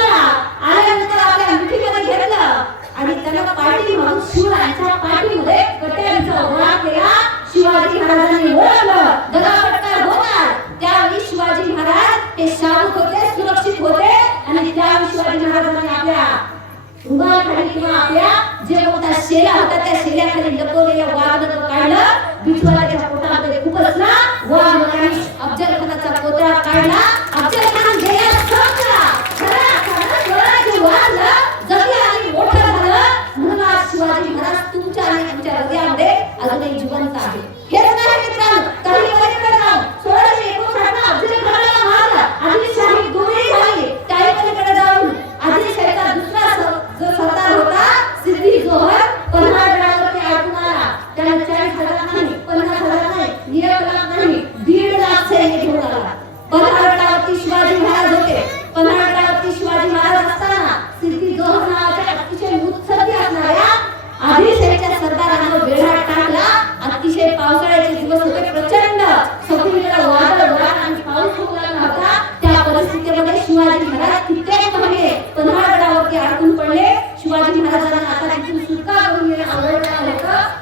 आल्यानंतर आपल्या मिठीमध्ये घेतलं आणि त्याला पाठी मारून शिवरायांच्या पाठीमध्ये कट्यारीचा गोळा केला. शिवाजी महाराजांनी ओळखलं दगाफटका होणार. त्यावेळी शिवाजी महाराज हे शांत होते, सुरक्षित होते आणि त्यावेळी शिवाजी महाराजांनी आपल्या उभारखाली किंवा आपल्या जे मोठा शेला होता त्या शेल्याखाली लपवलेल्या वाघाचं काढलं. बिचवाल्याच्या पोटामध्ये खुपसला. वाघ आणि अफजल खानाचा पोतळा काढला. अफजल खान गेला संपला. स्वराज्य वाढलं, जगलं आणि मोठं झालं. म्हणून आज शिवाजी महाराज तुमच्या आणि आमच्या हृदयामध्ये अजूनही जिवंत आहे. हेच नाही मित्रांनो, काही पलीकडे जाऊन 1659 ला अफजल खानाला मारलं, आदिलशाही दोन्ही झाली. काही पलीकडे जाऊन आदिलशाहीचा दुसरा जो सरदार होता सिद्दी जोहर पन्हाळगडावरती अडकून आला. त्याने 40,000 नाही, 50,000 नाही, 1 लाख नाही, 1.5 लाख सैन्य घेऊन आला. पन्हाळगडावरती शिवाजी महाराज होते. पन्हाळगडावरती शिवाजी महाराज असताना सिद्दी जोहर नावाच्या अतिशय मुत्सद्दी असणाऱ्या आदिलशाहीच्या सरदारांना वेढा टाकला. अतिशय पावसाळ्याचे दिवस होते. प्रचंड सगळीकडे वादळ वारा आणि पाऊस होऊ लागला होता. त्या परिस्थितीमध्ये शिवाजी महाराज कित्येक महिने पन्हाळगडावरती अडकून पडले. शिवाजी महाराजांना आता तिथून सुटका करून येणं अवघड होतं.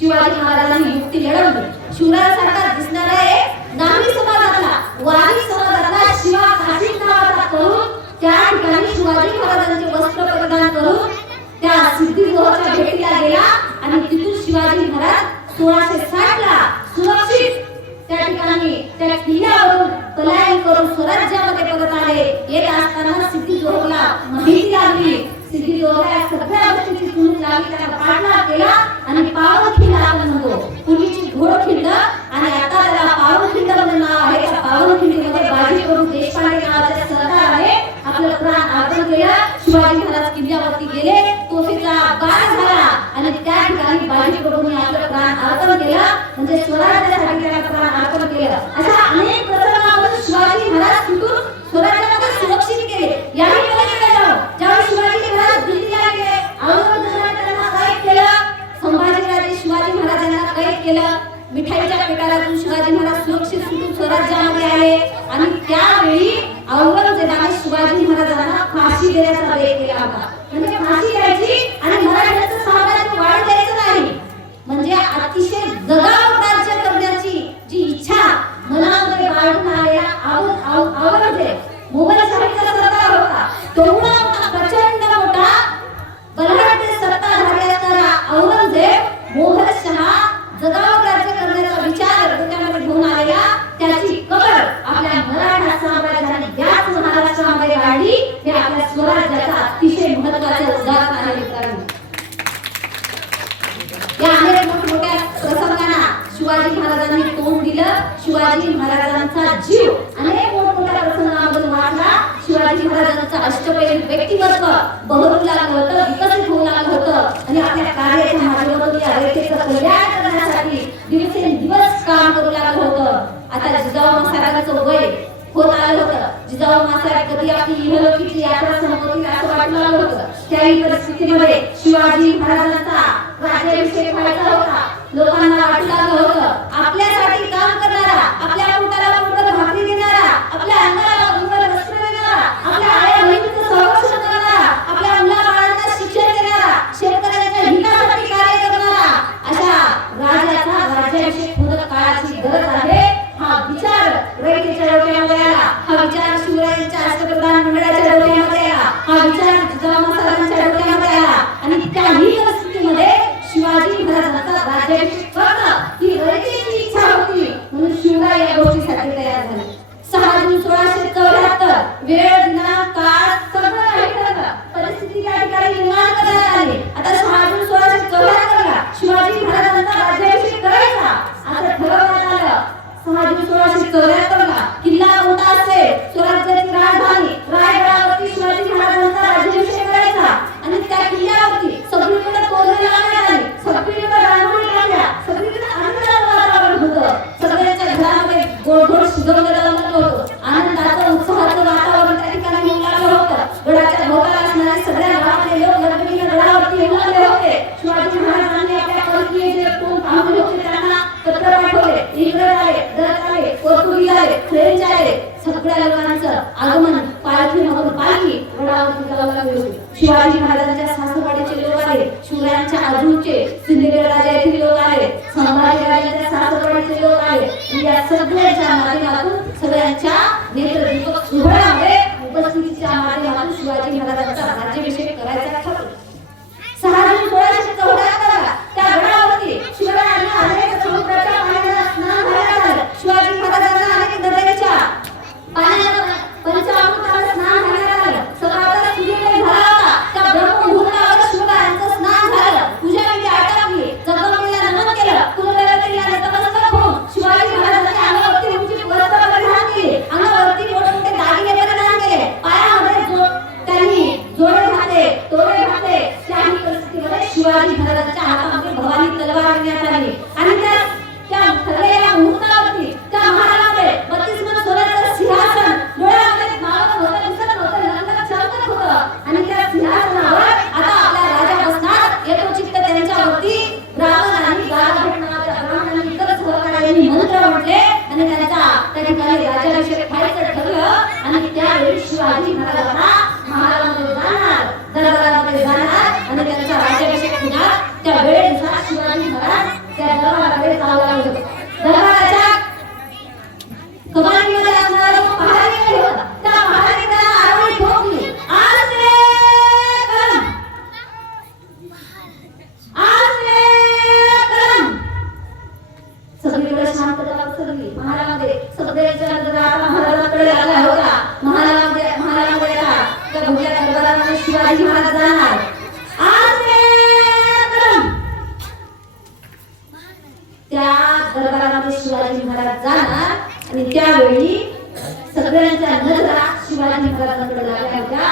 शिवाजी महाराजांनी युक्ती लढवली. शिवरायांसारखा दिसणारा एक नामी समाजातला वारी समाजातला शिवा काशीद नावाचा तरुण त्या ठिकाणी शिवाजी महाराजांचे वस्त्र परिधान करून त्या सिद्धी जोहरच्या भेटीला गेला आणि तिथून शिवाजी महाराज 1660 ला सुरक्षित त्या ठिकाणी त्या किल्ल्यावरून पलायन करून स्वराज्यामध्ये परत आले. येत असताना सिद्धी जोहरला माहिती लागली. सिद्धी जोहर सगळ्या गोष्टीची सुनी लागली. त्याला पाठलाग केला आणि पावनखिंड आपण म्हणतो. पूर्वीची घोडखिंड आणि आता त्याला पावनखिंड म्हणून नाव आहे. त्या पावनखिंडीमध्ये बाजी करून देशपांडे नावाचे सरदार आहे. आपलं प्राण अर्पण केलं. शिवाजी महाराज किल्ल्यावरती गेले. तोफेचा बाण झाला आणि त्या ठिकाणी बाजी करून आपलं प्राण अर्पण केलं. म्हणजे स्वराज्यासाठी त्याला प्राण अर्पण केलं. अशा अनेक प्रसंगावर शिवाजी महाराज तिथून स्वराज्यामध्ये सुरक्षित गेले. याही पलीकडे जाऊन ज्यावेळी शिवाजी महाराज दिल्लीला गेले, औरंगजेबाने त्यांना कैद केलं. संभाजीराजे शिवाजी महाराजांना कैद केलं. मिठाईच्या पेटाळातून शिवाजी महाराज सुरक्षित सुटून स्वराज्यामध्ये आले आणि त्यावेळी औरंगजेबाने शिवाजी महाराजांना फाशी देण्याचा बेत केला होता. म्हणजे फाशी द्यायची आणि मराठ्यांचं साम्राज्य वाढू द्यायचं नाही. म्हणजे अतिशय जगाव राज्य करण्याची जी इच्छा मनामध्ये बाळगून आलेला औरंगजेब मोगलशाहीचा सरदार होता. तेवढा प्रचंड मोठा बलाढ्य सत्ताधारी असणारा औरंगजेब मोगलशाह जगाव शिवाजी महाराजांचा जीव अनेक मोठमोठ्या प्रसंगांमधून वाढला. शिवाजी महाराजांचं अष्टपैलू व्यक्तिमत्व बहरू लागलं होतं, विकसित होऊ लागलं होतं आणि आपल्या कार्याच्या माध्यमातून या रयतेचं कल्याण करण्यासाठी दिवसेंदिवस काम करू लागलं होतं. आता जिजाऊ महाराजांचं वय होत आलं होतं. जिजाऊ महाराज कधी आपली इहलोकीची यात्रा संपवतील असं वाटू लागलं होतं. त्याही परिस्थितीमध्ये शिवाजी महाराजांचा राज्याभिषेक व्हायचा होता. लोकांना वाटू लागलं होतं आपल्यासाठी काम करणारा, आपल्या पोटाला पोटभर भाकरी देणारा, आपल्या अंगाला अंगावर वस्त्र देणारा, आपल्या आया बहिणीचं संरक्षण करणारा, आपल्या मुलाबाळांना शिक्षण देणारा, शेतकऱ्यांच्या हितासाठी कार्य करणारा अशा राजाचा राज्याभिषेक होणं काळाची गरज आहे. हा विचार रयतेच्या डोक्यामध्ये आला. हा विचार शिवरायांच्या अष्टप्रधान मंडळाच्या डोक्यामध्ये आला. हा विचार जिजाऊ महाराजांच्या डोक्यामध्ये आला आणि त्याही परिस्थितीमध्ये शिवाजी महाराजांचा राज्याभिषेक करणं ही रयतेची इच्छा होती. म्हणून शिवराय या गोष्टीसाठी तयार झाले. 6 जून 1674 वेळ दिनांक काळ सगळं काही ठरलं. परिस्थिती त्या ठिकाणी निर्माण करण्यात आली. आता 6 जून 1674 ला शिवाजी महाराजांचा राज्याभिषेक करायचा असं ठरवण्यात आलं. 6 जून 1674 ला किल्ला मोठा असेल, स्वराज्याची राजधानी रायगडावरती शिवाजी महाराजांचा राज्याभिषेक करायचा आणि त्या किल्ल्यावरती सगळीकडे तोरण लावण्यात आली. सगळीकडे रांगोळी लावल्या, सगळीकडे आनंदाचं वातावरण होतं. सगळ्यांच्या घरामध्ये गोड शिजवलेलं अन्न होतं. आनंदाचं उत्साहाचं वातावरण त्या ठिकाणी होऊ लागलं होतं. गडाच्या भोवताली असणारे सगळ्या गावातले लोक लगबगीने गडावरती येऊ लागले होते. शिवाजी महाराजांनी आपल्या परकीय जे कोण पाहुणे होते त्यांना पत्र पाठवले. इंग्रज आले, डच आले, पोर्तुगीज आले, फ्रेंच आले. सगळ्या लोकांचं आगमन पालखीमधून पालखी गडावरती जाऊ लागली होती. शिवाजी महाराजांच्या सासरवाडीचे लोक आले, शिवरायांच्या आजूचे सिंदखेड राजा येथील लोक आले, संभाजी राजांच्या सासरवाडीचे लोक आले. या सगळ्यांच्या माध्यमातून सगळ्यांच्या नेत्रदीपक सोहळ्यामध्ये उपस्थितीच्या माध्यमातून शिवाजी महाराजांचा राज्याभिषेक करायचा ठरवलं. 6 जून 1674 त्या गडावरती शिवरायांनी अनेक समुद्राच्या पाण्याला स्नान घालायला झालं. शिवाजी महाराजांना अनेक नद्यांच्या पाण्याला पंचामृताला स्नान घालायला झालं. सकाळचा सूर्योदय झाला होता. त्या ब्रह्ममुहूर्तावर शिवरायांचं स्नान झालं. पूजा विधी आटोपली. जगदंबेला नमन केलं. कुलदेवतेला नतमस्तक होऊन शिवाजी महाराजांनी अंगावरती उंची वस्त्र परिधान केले. अंगावरती मोठमोठे दागिने परिधान केले. पायामध्ये त्यांनी जोडे घातले, तोरे घातले. त्याही परिस्थितीमध्ये शिवाजी महाराजांच्या हातामध्ये भवानी तलवार देण्यात आली आणि त्या ठरलेल्या मुहूर्तावरती त्या महाराजांकडे 32 मन सोन्याचं सिंहासन डोळ्यामध्ये मावत होतं, दिसत होतं, रंगात चमकत होतं आणि त्या सिंहासनावर आता आपला राजा बसणार. यथोचित त्यांच्यावरती ब्राह्मण आणि गाढ नावाच्या ब्राह्मणांनी इतर सहकार्यांनी मंत्र म्हटले आणि त्यांचा त्या ठिकाणी राज्याभिषेक व्हायचं ठरलं आणि त्यावेळी शिवाजी महाराजांना महाराजांमध्ये जाणार, दरबारामध्ये जाणार आणि त्यांचा राज्याभिषेक होणार. त्या वेळेनुसार शिवाजी महाराज त्या दरबाराकडे जाऊ लागले. दरबाराच्या कमानीमध्ये असणारा जो पहारेकरी होता, त्या पहारेकऱ्याला आरोळी ठोकली. आज रे करम, आज रे करम. सगळीकडे शांतता पसरली. महारामध्ये सगळ्यांच्या नजरा महाराजांकडे आल्या होत्या. महाराज त्या भव्य दरबारामध्ये शिवाजी महाराज जाणार. आज रे करम. त्या दरबारामध्ये शिवाजी महाराज जाणार आणि त्यावेळी सगळ्यांच्या नजरा शिवाजी महाराजांकडे लागल्या होत्या.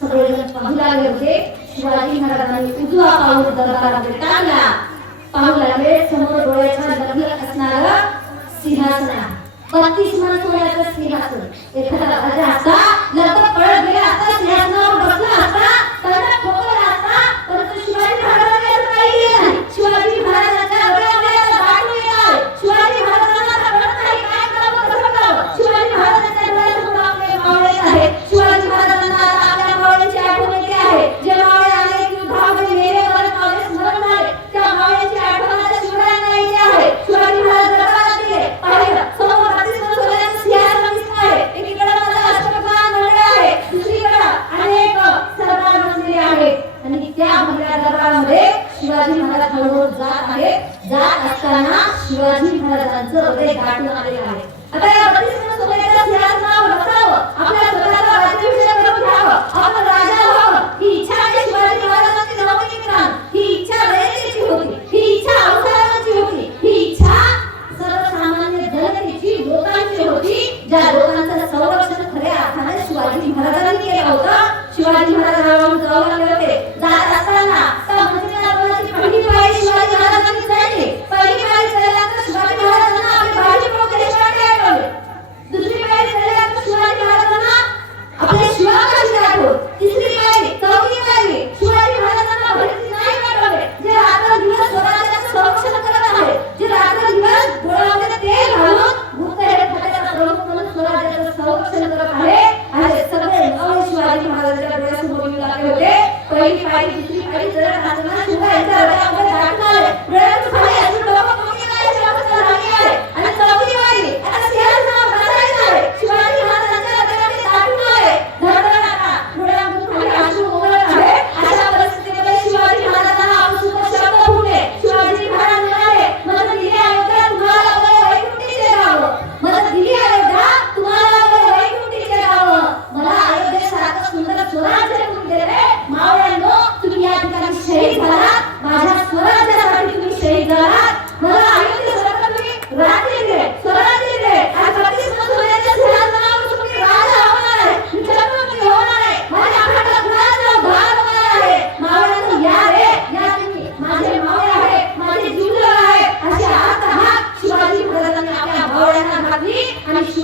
सगळेजण पाहू लागले होते. शिवाजी महाराजांनी उजवा पाऊल दरबारामध्ये टाकला. पाहू लागले समोर डोळ्याच्या लगत असणारं सिंहासन, 32 मन सोन्याचं सिंहासन. एखादा राजा असता लगत पळत गेला असता, सिंहासनावर बसला असता, त्यांना ठोकला असता, परंतु शिवाजी महाराजांनी असं काही केलं नाही. शिवाजी महाराजांच्या डोळ्यामध्ये आता दाटून येत आहे. शिवाजी महाराजांना आता कळत नाही काय करावं, कसं करावं. शिवाजी महाराजांच्या डोळ्यासमोर आपले मावळे आहेत. शिवाजी महाराजांना आता आपल्या मावळ्यांची आठवण येते आहे. जे मावळे अनेक युद्धामध्ये मेले, वर मावळे स्मरण झाले, त्या मावळ्यांची आठवण आता शिवरायांना येते आहे. शिवाजी महाराज दरबारात गेले, पाहिलं समोर 32 मन सोन्याचं सिंहासन दिसत आहे. एकीकडे माझा अष्टप्रधान मंडळ आहे, दुसरीकडे अनेक सरदार बसलेले आहेत आणि त्या भव्य दरबारामध्ये शिवाजी महाराज हळूहळू जात आहेत. जात असताना शिवाजी महाराजांचं हृदय दाटून आलेलं आहे. आता या 32 मन सोन्याच्या सिंहासनावर बसावं, आपल्या स्वतःचा राज्याभिषेक करून घ्यावं, आपण राजा व्हावं, ही इच्छा आहे शिवाजी महाराजांची नव्हती मित्रांनो. ही इच्छा रयतेची होती, ही इच्छा अवसादाची होती, ही इच्छा सर्वसामान्य जनतेची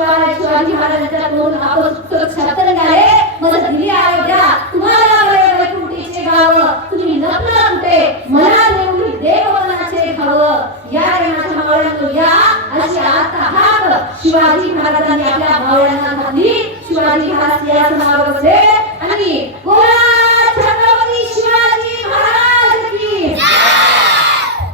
शिवाजी महाराजांच्या दोन आपण छात्र निघाले मला दिली अयोध्या तुम्हाला वळे वैकुंठीचे गाव तुम्ही लपला कुठे मला नेऊन देववनाचे घाव या रे माझ्या मावळ्यांनो या अशी आता हाक शिवाजी महाराजांनी आपल्या मावळ्यांना घातली शिवाजी महाराज या समारोह बसले आणि बोला छत्रपती शिवाजी महाराज की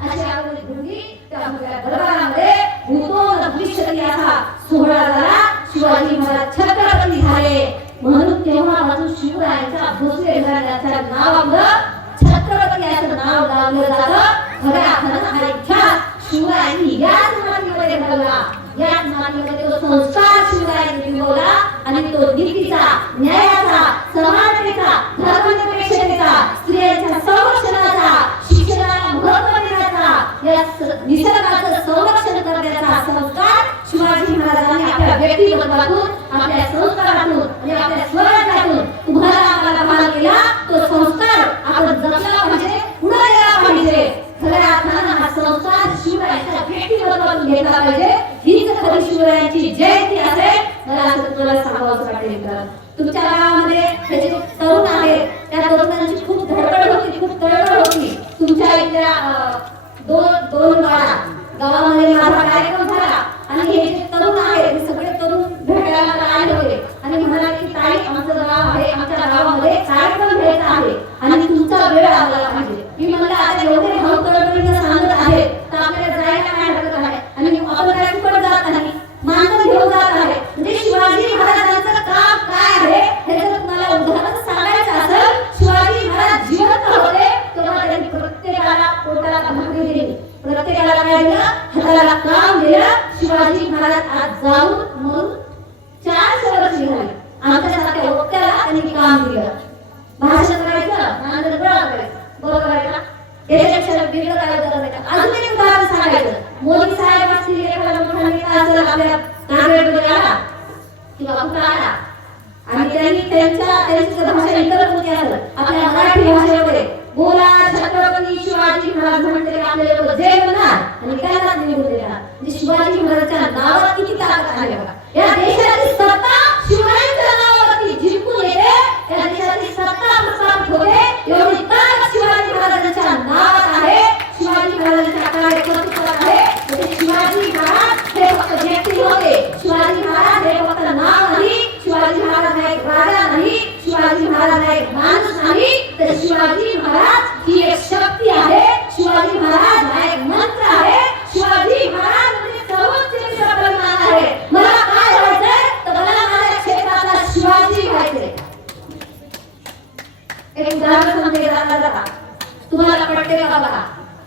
अशी आवाज गुंगी त्या दरबारामध्ये भूतोन भविष्यती असा सोहळा झाला शिवाजी महाराज छत्रपती झाले म्हणून तेव्हापासून शिवरायांच्या भोसले घराण्याच्या नावावर छत्रपती असं नाव लावलं जातं खऱ्या अर्थानं हा इतिहास शिवरायांनी याच मातीमध्ये घडवला याच मातीमध्ये तो संस्कार शिवरायांनी बिंबवला आणि तो नीतीचा न्यायाचा समानतेचा धर्मनिरपेक्षतेचा स्त्रियांच्या संरक्षणाचा शिक्षणाला महत्त्व देण्याचा या निसर्गाचं संरक्षण करण्याचा संस्कार शिवाजी महाराजांनी आपल्या व्यक्तिमत्वातून आपल्या संस्कारातून आणि आपल्या स्वराज्यातून तुम्हाला आम्हाला भान केला तो संस्कार आपण जपला पाहिजे पुढे गेला पाहिजे खऱ्या अर्थानं हा संस्कार शिवरायांच्या व्यक्तिमत्वातून घेतला पाहिजे हीच खरी शिवरायांची जयंती असेल मला असं तुम्हाला सांगावंसं वाटेल तुमच्या गावामध्ये हे जे तरुण आहेत त्या तरुणांची खूप धडपड होती खूप तळमळ होती तुमच्या इथल्या दोन वाडा गावामध्ये माझा कार्यक्रम झाला आणि हे जे तरुण आहेत हे सगळे तरुण भेटायला मला आले होते आणि म्हणाले की ताई आमचं गाव आहे आमच्या गावामध्ये कार्यक्रम घ्यायचा आहे आणि तुमचा वेळ आला पाहिजे मी म्हणलं आता एवढे भाव तळमळीनं सांगत आहे तर आपल्याला जायला काय हरकत आहे आणि आपण काय फुकट जात नाही माणसं घेऊन जात आहे म्हणजे शिवाजी महाराजांचं काम काय आहे हे जर तुम्हाला उदाहरण सांगायचं असेल शिवाजी महाराज जिवंत होते तेव्हा त्यांनी प्रत्येकाला पोटाला भाकरी दिली प्रत्येकाला काय दिलं हाताला काम दिलं शिवाजी महाराज आज जाऊन म्हणून 400 वर्ष झाली आमच्यासारख्या वक्त्याला त्यांनी काम दिलं भाषण करायचं नांदर गोळा करायचं बरोबर आहे का याच्यापेक्षा वेगळं काय उदाहरण आहे का अजून एक उदाहरण सांगायचं मोदी साहेब असतील एखादा मोठा नेता असेल आपल्या नांदेडमध्ये आला किंवा कुठं आला आणि त्यांनी त्यांची भाषा इतर कोणती असेल आपल्या मराठी भाषेमध्ये बोला छत्रपती शिवाजी महाराज म्हणते आपले लोक जय म्हणणार आणि त्याला निवडून देणार म्हणजे शिवाजी महाराजांच्या नावात किती ताकद आहे बघा या देशाची सत्ता शिवरायांच्या नावावरती जिंकून येते या देशाची सत्ता प्रस्थापित होते एवढी ताकद शिवाजी महाराजांच्या नावात आहे शिवाजी महाराजांच्या कार्यकर्तृत्वात आहे म्हणजे शिवाजी महाराज हे फक्त व्यक्ती होते शिवाजी महाराज हे फक्त नाव नाही शिवाजी महाराज हा एक राजा नाही शिवाजी महाराज हा एक माणूस नाही तर शिवाजी महाराज ही एक शक्ती आहे शिवाजी महाराज हा एक मंत्र आहे शिवाजी महाराज म्हणजे सर्वोच्च परिमाण आहे मला काय व्हायचंय तर मला माझ्या क्षेत्रातला शिवाजी व्हायचंय एक उदाहरण सांगते जरा तुम्हाला पटते का बघा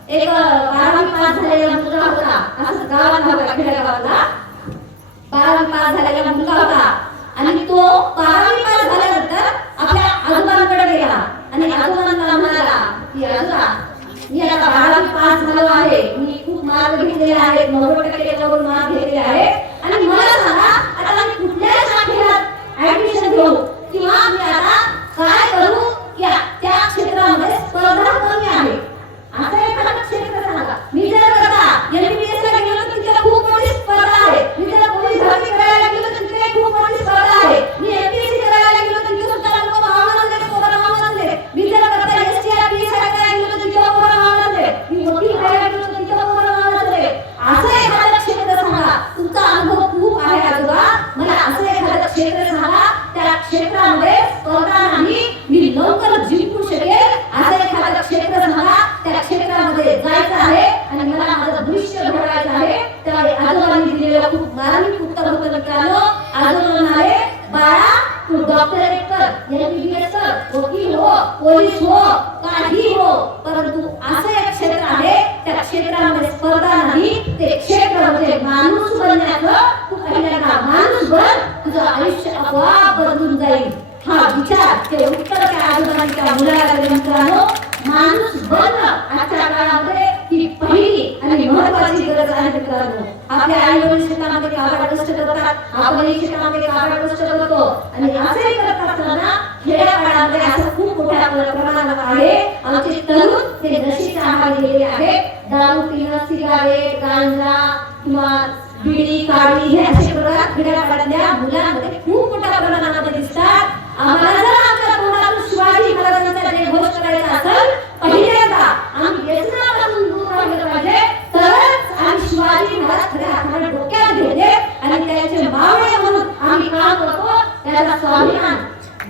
एक 12वी पास झालेला मुलगा होता असं गावात होता खेडेगावातला 12वी पास झालेला मुलगा होता आणि तो 12वी पास झाल्यानंतर आपल्या आजोबांकडे गेला आणि आजोबांना म्हणाला की आजोबा मी आता 12वी पास झालो आहे मी खूप मार्क घेतलेले आहेत 90% वरून मार्क घेतलेले आहे आणि मला सांगा आता मी कुठल्या शाखेला ऍडमिशन घेऊ किंवा मी आता काय करू या त्या क्षेत्रामध्ये स्पर्धा कमी आहे असं एखादं क्षेत्र सांगा मी जर करता एमबीबीएस ला गेलो तर तिथे खूप मोठी स्पर्धा आहे मी जर पोलीस भरती करायला गेलो तर तिथे खूप मोठी स्पर्धा आहे मी एमपीएससी करायला गेलो तर तिथे सुद्धा लोक मावळले पोरं मावळले मी जर करता एसटीआर करायला गेलो तर तिथे पोरं मावळले मी वकील करायला गेलो तर तिथे पोरं मावळले असं एखादं क्षेत्र सांगा तुमचा अनुभव खूप आहे आजोबा मला असं एखादं क्षेत्र सांगा त्या क्षेत्रामध्ये स्पर्धा नाही मी लवकर जिंकू शकेल असं एखादं क्षेत्र सांगा त्या क्षेत्रामध्ये जायचं आहे आणि मला माझं भविष्य घडवायचं आहे त्या आजोबांनी दिलेलं खूप मार्मिक उत्तर होतं मित्रांनो आजोबा म्हणाले बाळा तू डॉक्टरेट कर एमबीबीएस कर वकील हो पोलीस हो काही हो परंतु असं एक क्षेत्र आहे त्या क्षेत्रामध्ये स्पर्धा नाही ते क्षेत्र म्हणजे माणूस बनण्याचं तू पहिल्यांदा माणूस बन तुझं आयुष्य आपोआप बदलून जाईल हा विचार ते उत्तर त्या आजोबांनी त्या मुलाला दिलं मित्रांनो माणूस बनणं आजच्या काळामध्ये ही पहिली आणि महत्त्वाची गरज आहे मित्रांनो आपल्या आई वडील शेतामध्ये काबाड कष्ट करतात आपणही शेतामध्ये काबाड कष्ट करतो आणि असे करत असताना खेड्यापाड्यामध्ये असं खूप मोठ्या प्रमाणात आहे आमचे तरुण हे नशेच्या आहारी गेलेले आहेत दारू पिणं सिगारेट गांजा किंवा बिडी काढी हे असे प्रकार खेड्यापाड्यातल्या मुलांमध्ये खूप मोठ्या प्रमाणामध्ये दिसतात। आम्हाला जर आमच्या तोंडातून शिवाजी महाराजांचा जयघोष करायचा असेल, पहिल्यांदा आम्ही व्यसनापासून दूर राहिलं पाहिजे, तरच आम्ही शिवाजी महाराज खऱ्या अर्थाने डोक्यात घेतले आणि त्यांचे मावळे म्हणून आम्ही काम करतो। त्याचा स्वाभिमान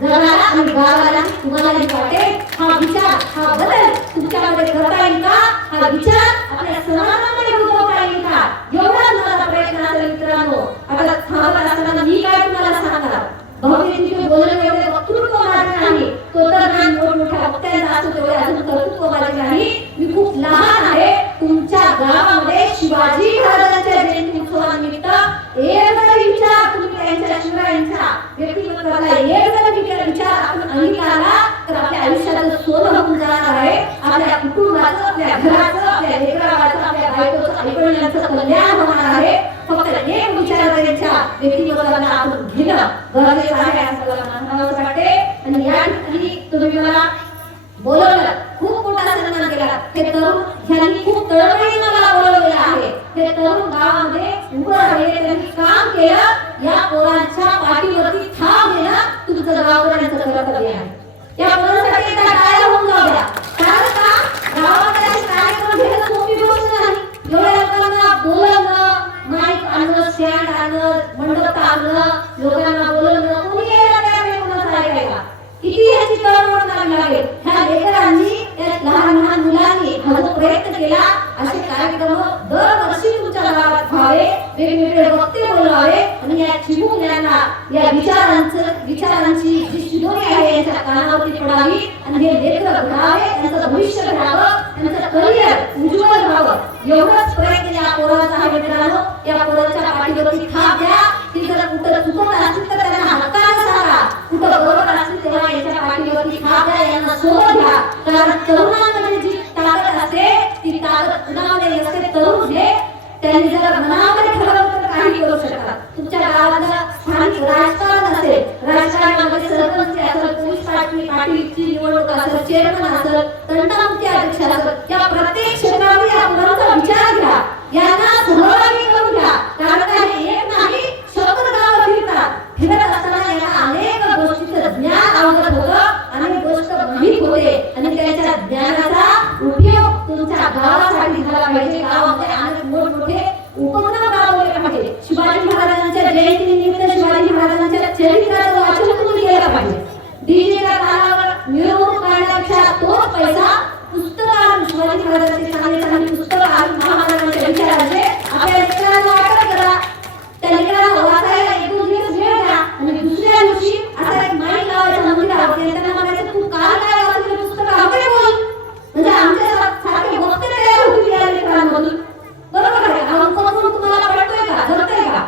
जगाला आणि गावाला तुम्हाला वाटे हा विचार हा बदल तुमच्यामध्ये करता येईल का? हा विचार आपल्या समाजामध्ये रुजवता येईल का? एवढा माझा प्रयत्न असेल मित्रांनो। आता थांबत असताना मी काय तुम्हाला सांगणार, बहुतेक बोलणं एवढे वक्तृत्व माझे नाही, तो तर ज्ञान मोठमोठ्या वक्त्यांचा असतो तेवढे अजून कर्तृत्व माझे नाही। मी खूप लहान आहे। तुमच्या गावामध्ये शिवाजी महाराजांच्या जयंती उत्सवानिमित्त एक जरी विचार तुम्ही त्यांच्या शिवरायांच्या व्यक्तिमत्वाला एक जरी विचार आपण अंगीकारला तर आपल्या आयुष्याचं सोनं होऊन जाणार आहे। आपल्या कुटुंबाचं, आपल्या घराचं, आपल्या लेकराचं, आपल्या बायकोचं, आईवडिलांचं कल्याण होणार आहे। फक्त एक विचार त्यांच्या व्यक्तिमत्वाला आपण घेणं गरजेचं आहे असं मला म्हणावं वाटते। आणि या ठिकाणी तुम्ही मला बोलवलं, खूप मोठा सन्मान केला। हे तरुण ह्यांनी खूप तळमळीने मला बोलवलेलं आहे। हे तरुण गावामध्ये उभं राहिले, त्यांनी काम केलं। या पोरांच्या पाठीवरती थाप देणं तुमचं गावकऱ्यांचं कर्तव्य आहे। या पोरांसाठी एकदा टाळ्या होऊन जाऊ द्या। कारण का गावामध्ये असे कार्यक्रम घेणं सोपी गोष्ट नाही। एवढ्या लोकांना बोलवणं, माईक आणणं, स्टँड आणणं, मंडप आणणं, लोकांना बोलवणं, कोणी यायला तयार नाही कोणाचं ऐकायला। किती याची तळमळ करावी लागेल। ह्या लेकरांनी, या लहान लहान मुलांनी हा जो प्रयत्न केला, असे कार्यक्रम दरवर्षी तुमच्या गावात व्हावे, वेगवेगळे वक्ते बोलवावे आणि या चिमुकल्यांना या विचारांची जी शिदोरी आहे यांच्या कानावरती पडावी आणि हे लेकर घडावे, त्यांचं भविष्य घडावं, त्यांचं करिअर उज्ज्वल व्हावं। एवढाच प्रयत्न या पोरांचा आहे मित्रांनो। या पोरांच्या पाठीवरती थाप द्या। ती जर कुठं चुकत असतील तर त्यांना हक्काने सांगा, कुठं बरोबर असतील तेव्हा यांच्या पाठीवरती थाप द्या, यांना सोबत घ्या। कारण तरुणांमध्ये जी ताकद असते ती ताकद कुणामध्ये नसते। तरुण जे त्यांनी जर मनामध्ये ठरवलं तर काही करू शकतात। तुमच्या गावातलं स्थानिक राजकारण असेल, राजकारणामध्ये सरपंच असेल, पोलीस पाटीलची निवडणूक असेल, चेअरमन असेल, तंटामुक्ती अध्यक्ष असेल, या प्रत्येक क्षेत्रामध्ये या मुलांचा विचार घ्या, यांना सहभागी करून घ्या। कारण काही एक नाही, शंभर गावं फिरतात। फिरत असताना यांना अनेक गोष्टीचं ज्ञान अवगत होतं, अनेक गोष्ट माहीत होते आणि त्यांच्या ज्ञानाचा उपयोग तुमच्या गावासाठी झाला पाहिजे। गावामध्ये अनेक मोठमोठे उपक्रम राबवले पाहिजे। शिवाजी महाराजांच्या जयंतीनिमित्त शिवाजी महाराजांच्या चरित्राचं वाचन तुम्ही केलं पाहिजे। डीजेच्या तालावर मिरवणूक काढण्यापेक्षा तोच पैसा पुस्तकावर शिवाजी महाराजांचे चांगले चांगले पुस्तकं आणि महाराजांच्या विचारांचे आपल्या लेकरांना वाटप करा। त्या लेकरांना वाचायला एक दोन दिवस वेळ द्या आणि दुसऱ्या दिवशी असा एक माईक लावायचा मंदिरावरती, त्यांना म्हणायचं तू काल काय वाचलेलं पुस्तक आवडे बोल, म्हणजे आमच्या सारखे वक्ते तयार होतील या लेकरांमधून। बरोबर आहे? हा उपक्रम तुम्हाला पडतोय का, जमतंय का?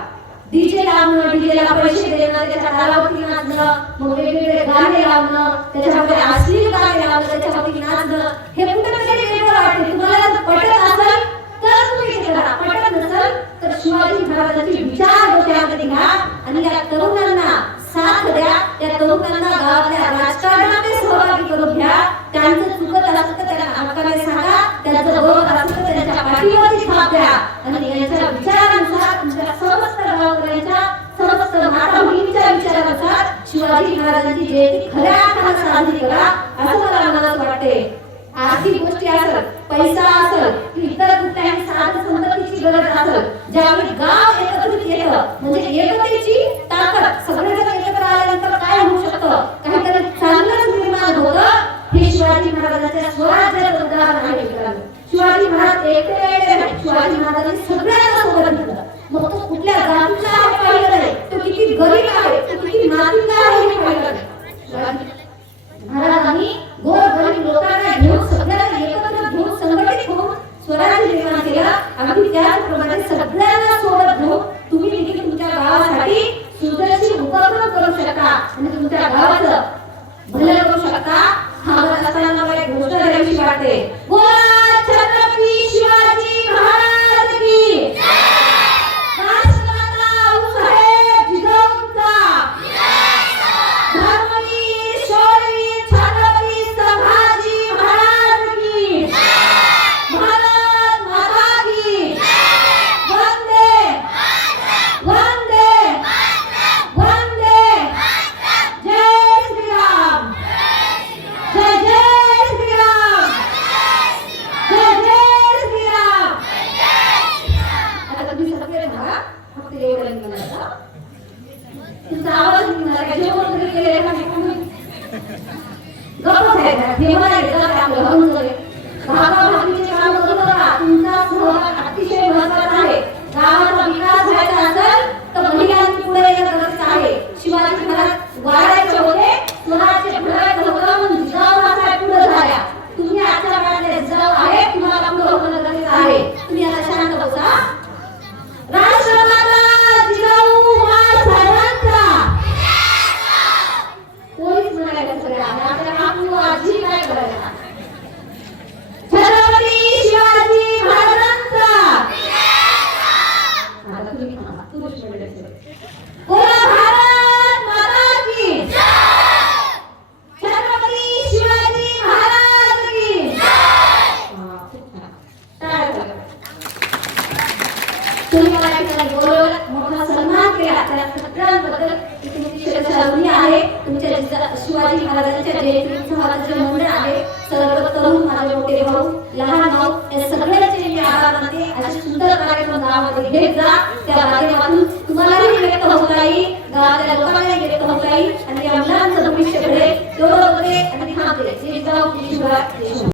डीजे लावणं, डीजेला पैसे देणं, त्याच्या तालावरती नाचणं, मग वेगवेगळे गाणे लावणं, त्याच्यामध्ये अश्लील गाणे लावणं, त्याच्यावरती नाचणं, हे कुठेतरी वेगळं वाटते। तुम्हाला जर पटत असेल तर तुम्ही हे करा, पटत नसेल तर शिवाजी महाराजांचे विचार डोक्यामध्ये घ्या आणि या तरुणांना साथ द्या। त्या तरुणांना गावातल्या राजकारणामध्ये सहभागी करून घ्या। त्यांचं चुकत असेल तर त्यांना हक्काने सांगा, त्यांचं बरोबर असेल तर त्यांच्या पाठीवरती थाप द्या आणि यांच्या विचारानुसार, तुमच्या समस्त गावकऱ्यांच्या, समस्त माता भगिनींच्या विचारानुसार शिवाजी महाराजांची जयंती खऱ्या अर्थाने साजरी करा असं मला मनात वाटते। आर्थिक गोष्टी असेल, पैसा असेल, इतर कुठल्याही साधन संपत्तीची गरज असेल, ज्यावेळी गाव एकत्रित येतं म्हणजे एकतेची ताकद, सगळेजण एकत्र आल्यानंतर काय होऊ शकतं, काहीतरी चांगलंच निर्माण होतं। हे शिवाजी महाराजांच्या स्वराज्याचं उदाहरण आहे मित्रांनो। शिवाजी महाराज एकटे नाही, शिवाजी महाराजांनी सगळ्यांना सोबत घेतलं। मग तो कुठल्या जातीचा आहे पाहिलं नाही, तो किती गरीब आहे, तो किती मातीचा आहे हे पाहिलं नाही। शिवाजी महाराजांनी गोरगरीब लोकांना घेऊन, सगळ्यांना एकत्र घेऊन, संघटित होऊन स्वराज्य निर्माण केलं। अगदी त्याचप्रमाणे सगळ्यांना सोबत घेऊन तुम्ही देखील तुमच्या गावासाठी सुदर्शन उपक्रम करू शकता आणि तुमच्या गावाचं भलं करू शकता। हा मला असताना मला एक गोष्ट करावीशी वाटते। बोला छत्रपती शिवाजी महाराज की जय। राष्ट्रमाता उसाहेब जिजाऊंचा धर्मवीर शौर्यवीर छत्रपती संभाजी महाराज की जय। भारत माता की जय। वंदे तुम्ही सगळे बघा फक्त एवढं निघाला तुमचा आवाज निघाला का जेवण वगैरे केले का गप्प आहे का हे मला एकदा आपलं हळून जाईल भागा भागीचे काम करू नका तुमचा सहभाग अतिशय महत्त्वाचा आहे गावाचा विकास व्हायचा असेल तर महिलांनी पुढे येणं गरजेचं आहे शिवाजी महाराज वाढायचे होते स्वराज्य घडवायचं होतं म्हणून जिजाऊ माता पुढे झाल्या तुम्ही आजच्या काळातले जिजाऊ आहे तुम्हाला पुढे होणं गरजेचं आहे तुम्ही आता शांत बसा राष्ट्रमाता जिजाऊ महाराजांचा कोणीच म्हणायला सगळ्या आपल्या काकू आजी काय करायला छत्रपती शिवाजी महाराजांचा आता तुम्ही थांबा पुरुष मंडळी बोला भारत माता की छत्रपती शिवाजी महाराज की तुम्ही मला ठिकाणी बोलवलं मोठा सन्मान केला त्या सगळ्यांबद्दल तुमची श्रद्धांजली आहे तुमच्या शिवाजी महाराजांच्या जयंतीचं जे मंडळ आहे सर्व तरुण माझे मोठे भाऊ लहान भाऊ या सगळ्यांचे मी आभार मानते असे सुंदर कार्यक्रम गावामध्ये घेत जा त्या माध्यमातून तुम्हालाही व्यक्त होता येईल गावातल्या लोकांनाही व्यक्त होता येईल आणि या मुलांचं भविष्य घडेल एवढं होते आणि थांबते जय जिजाऊ जय शिवराय जय शिवराय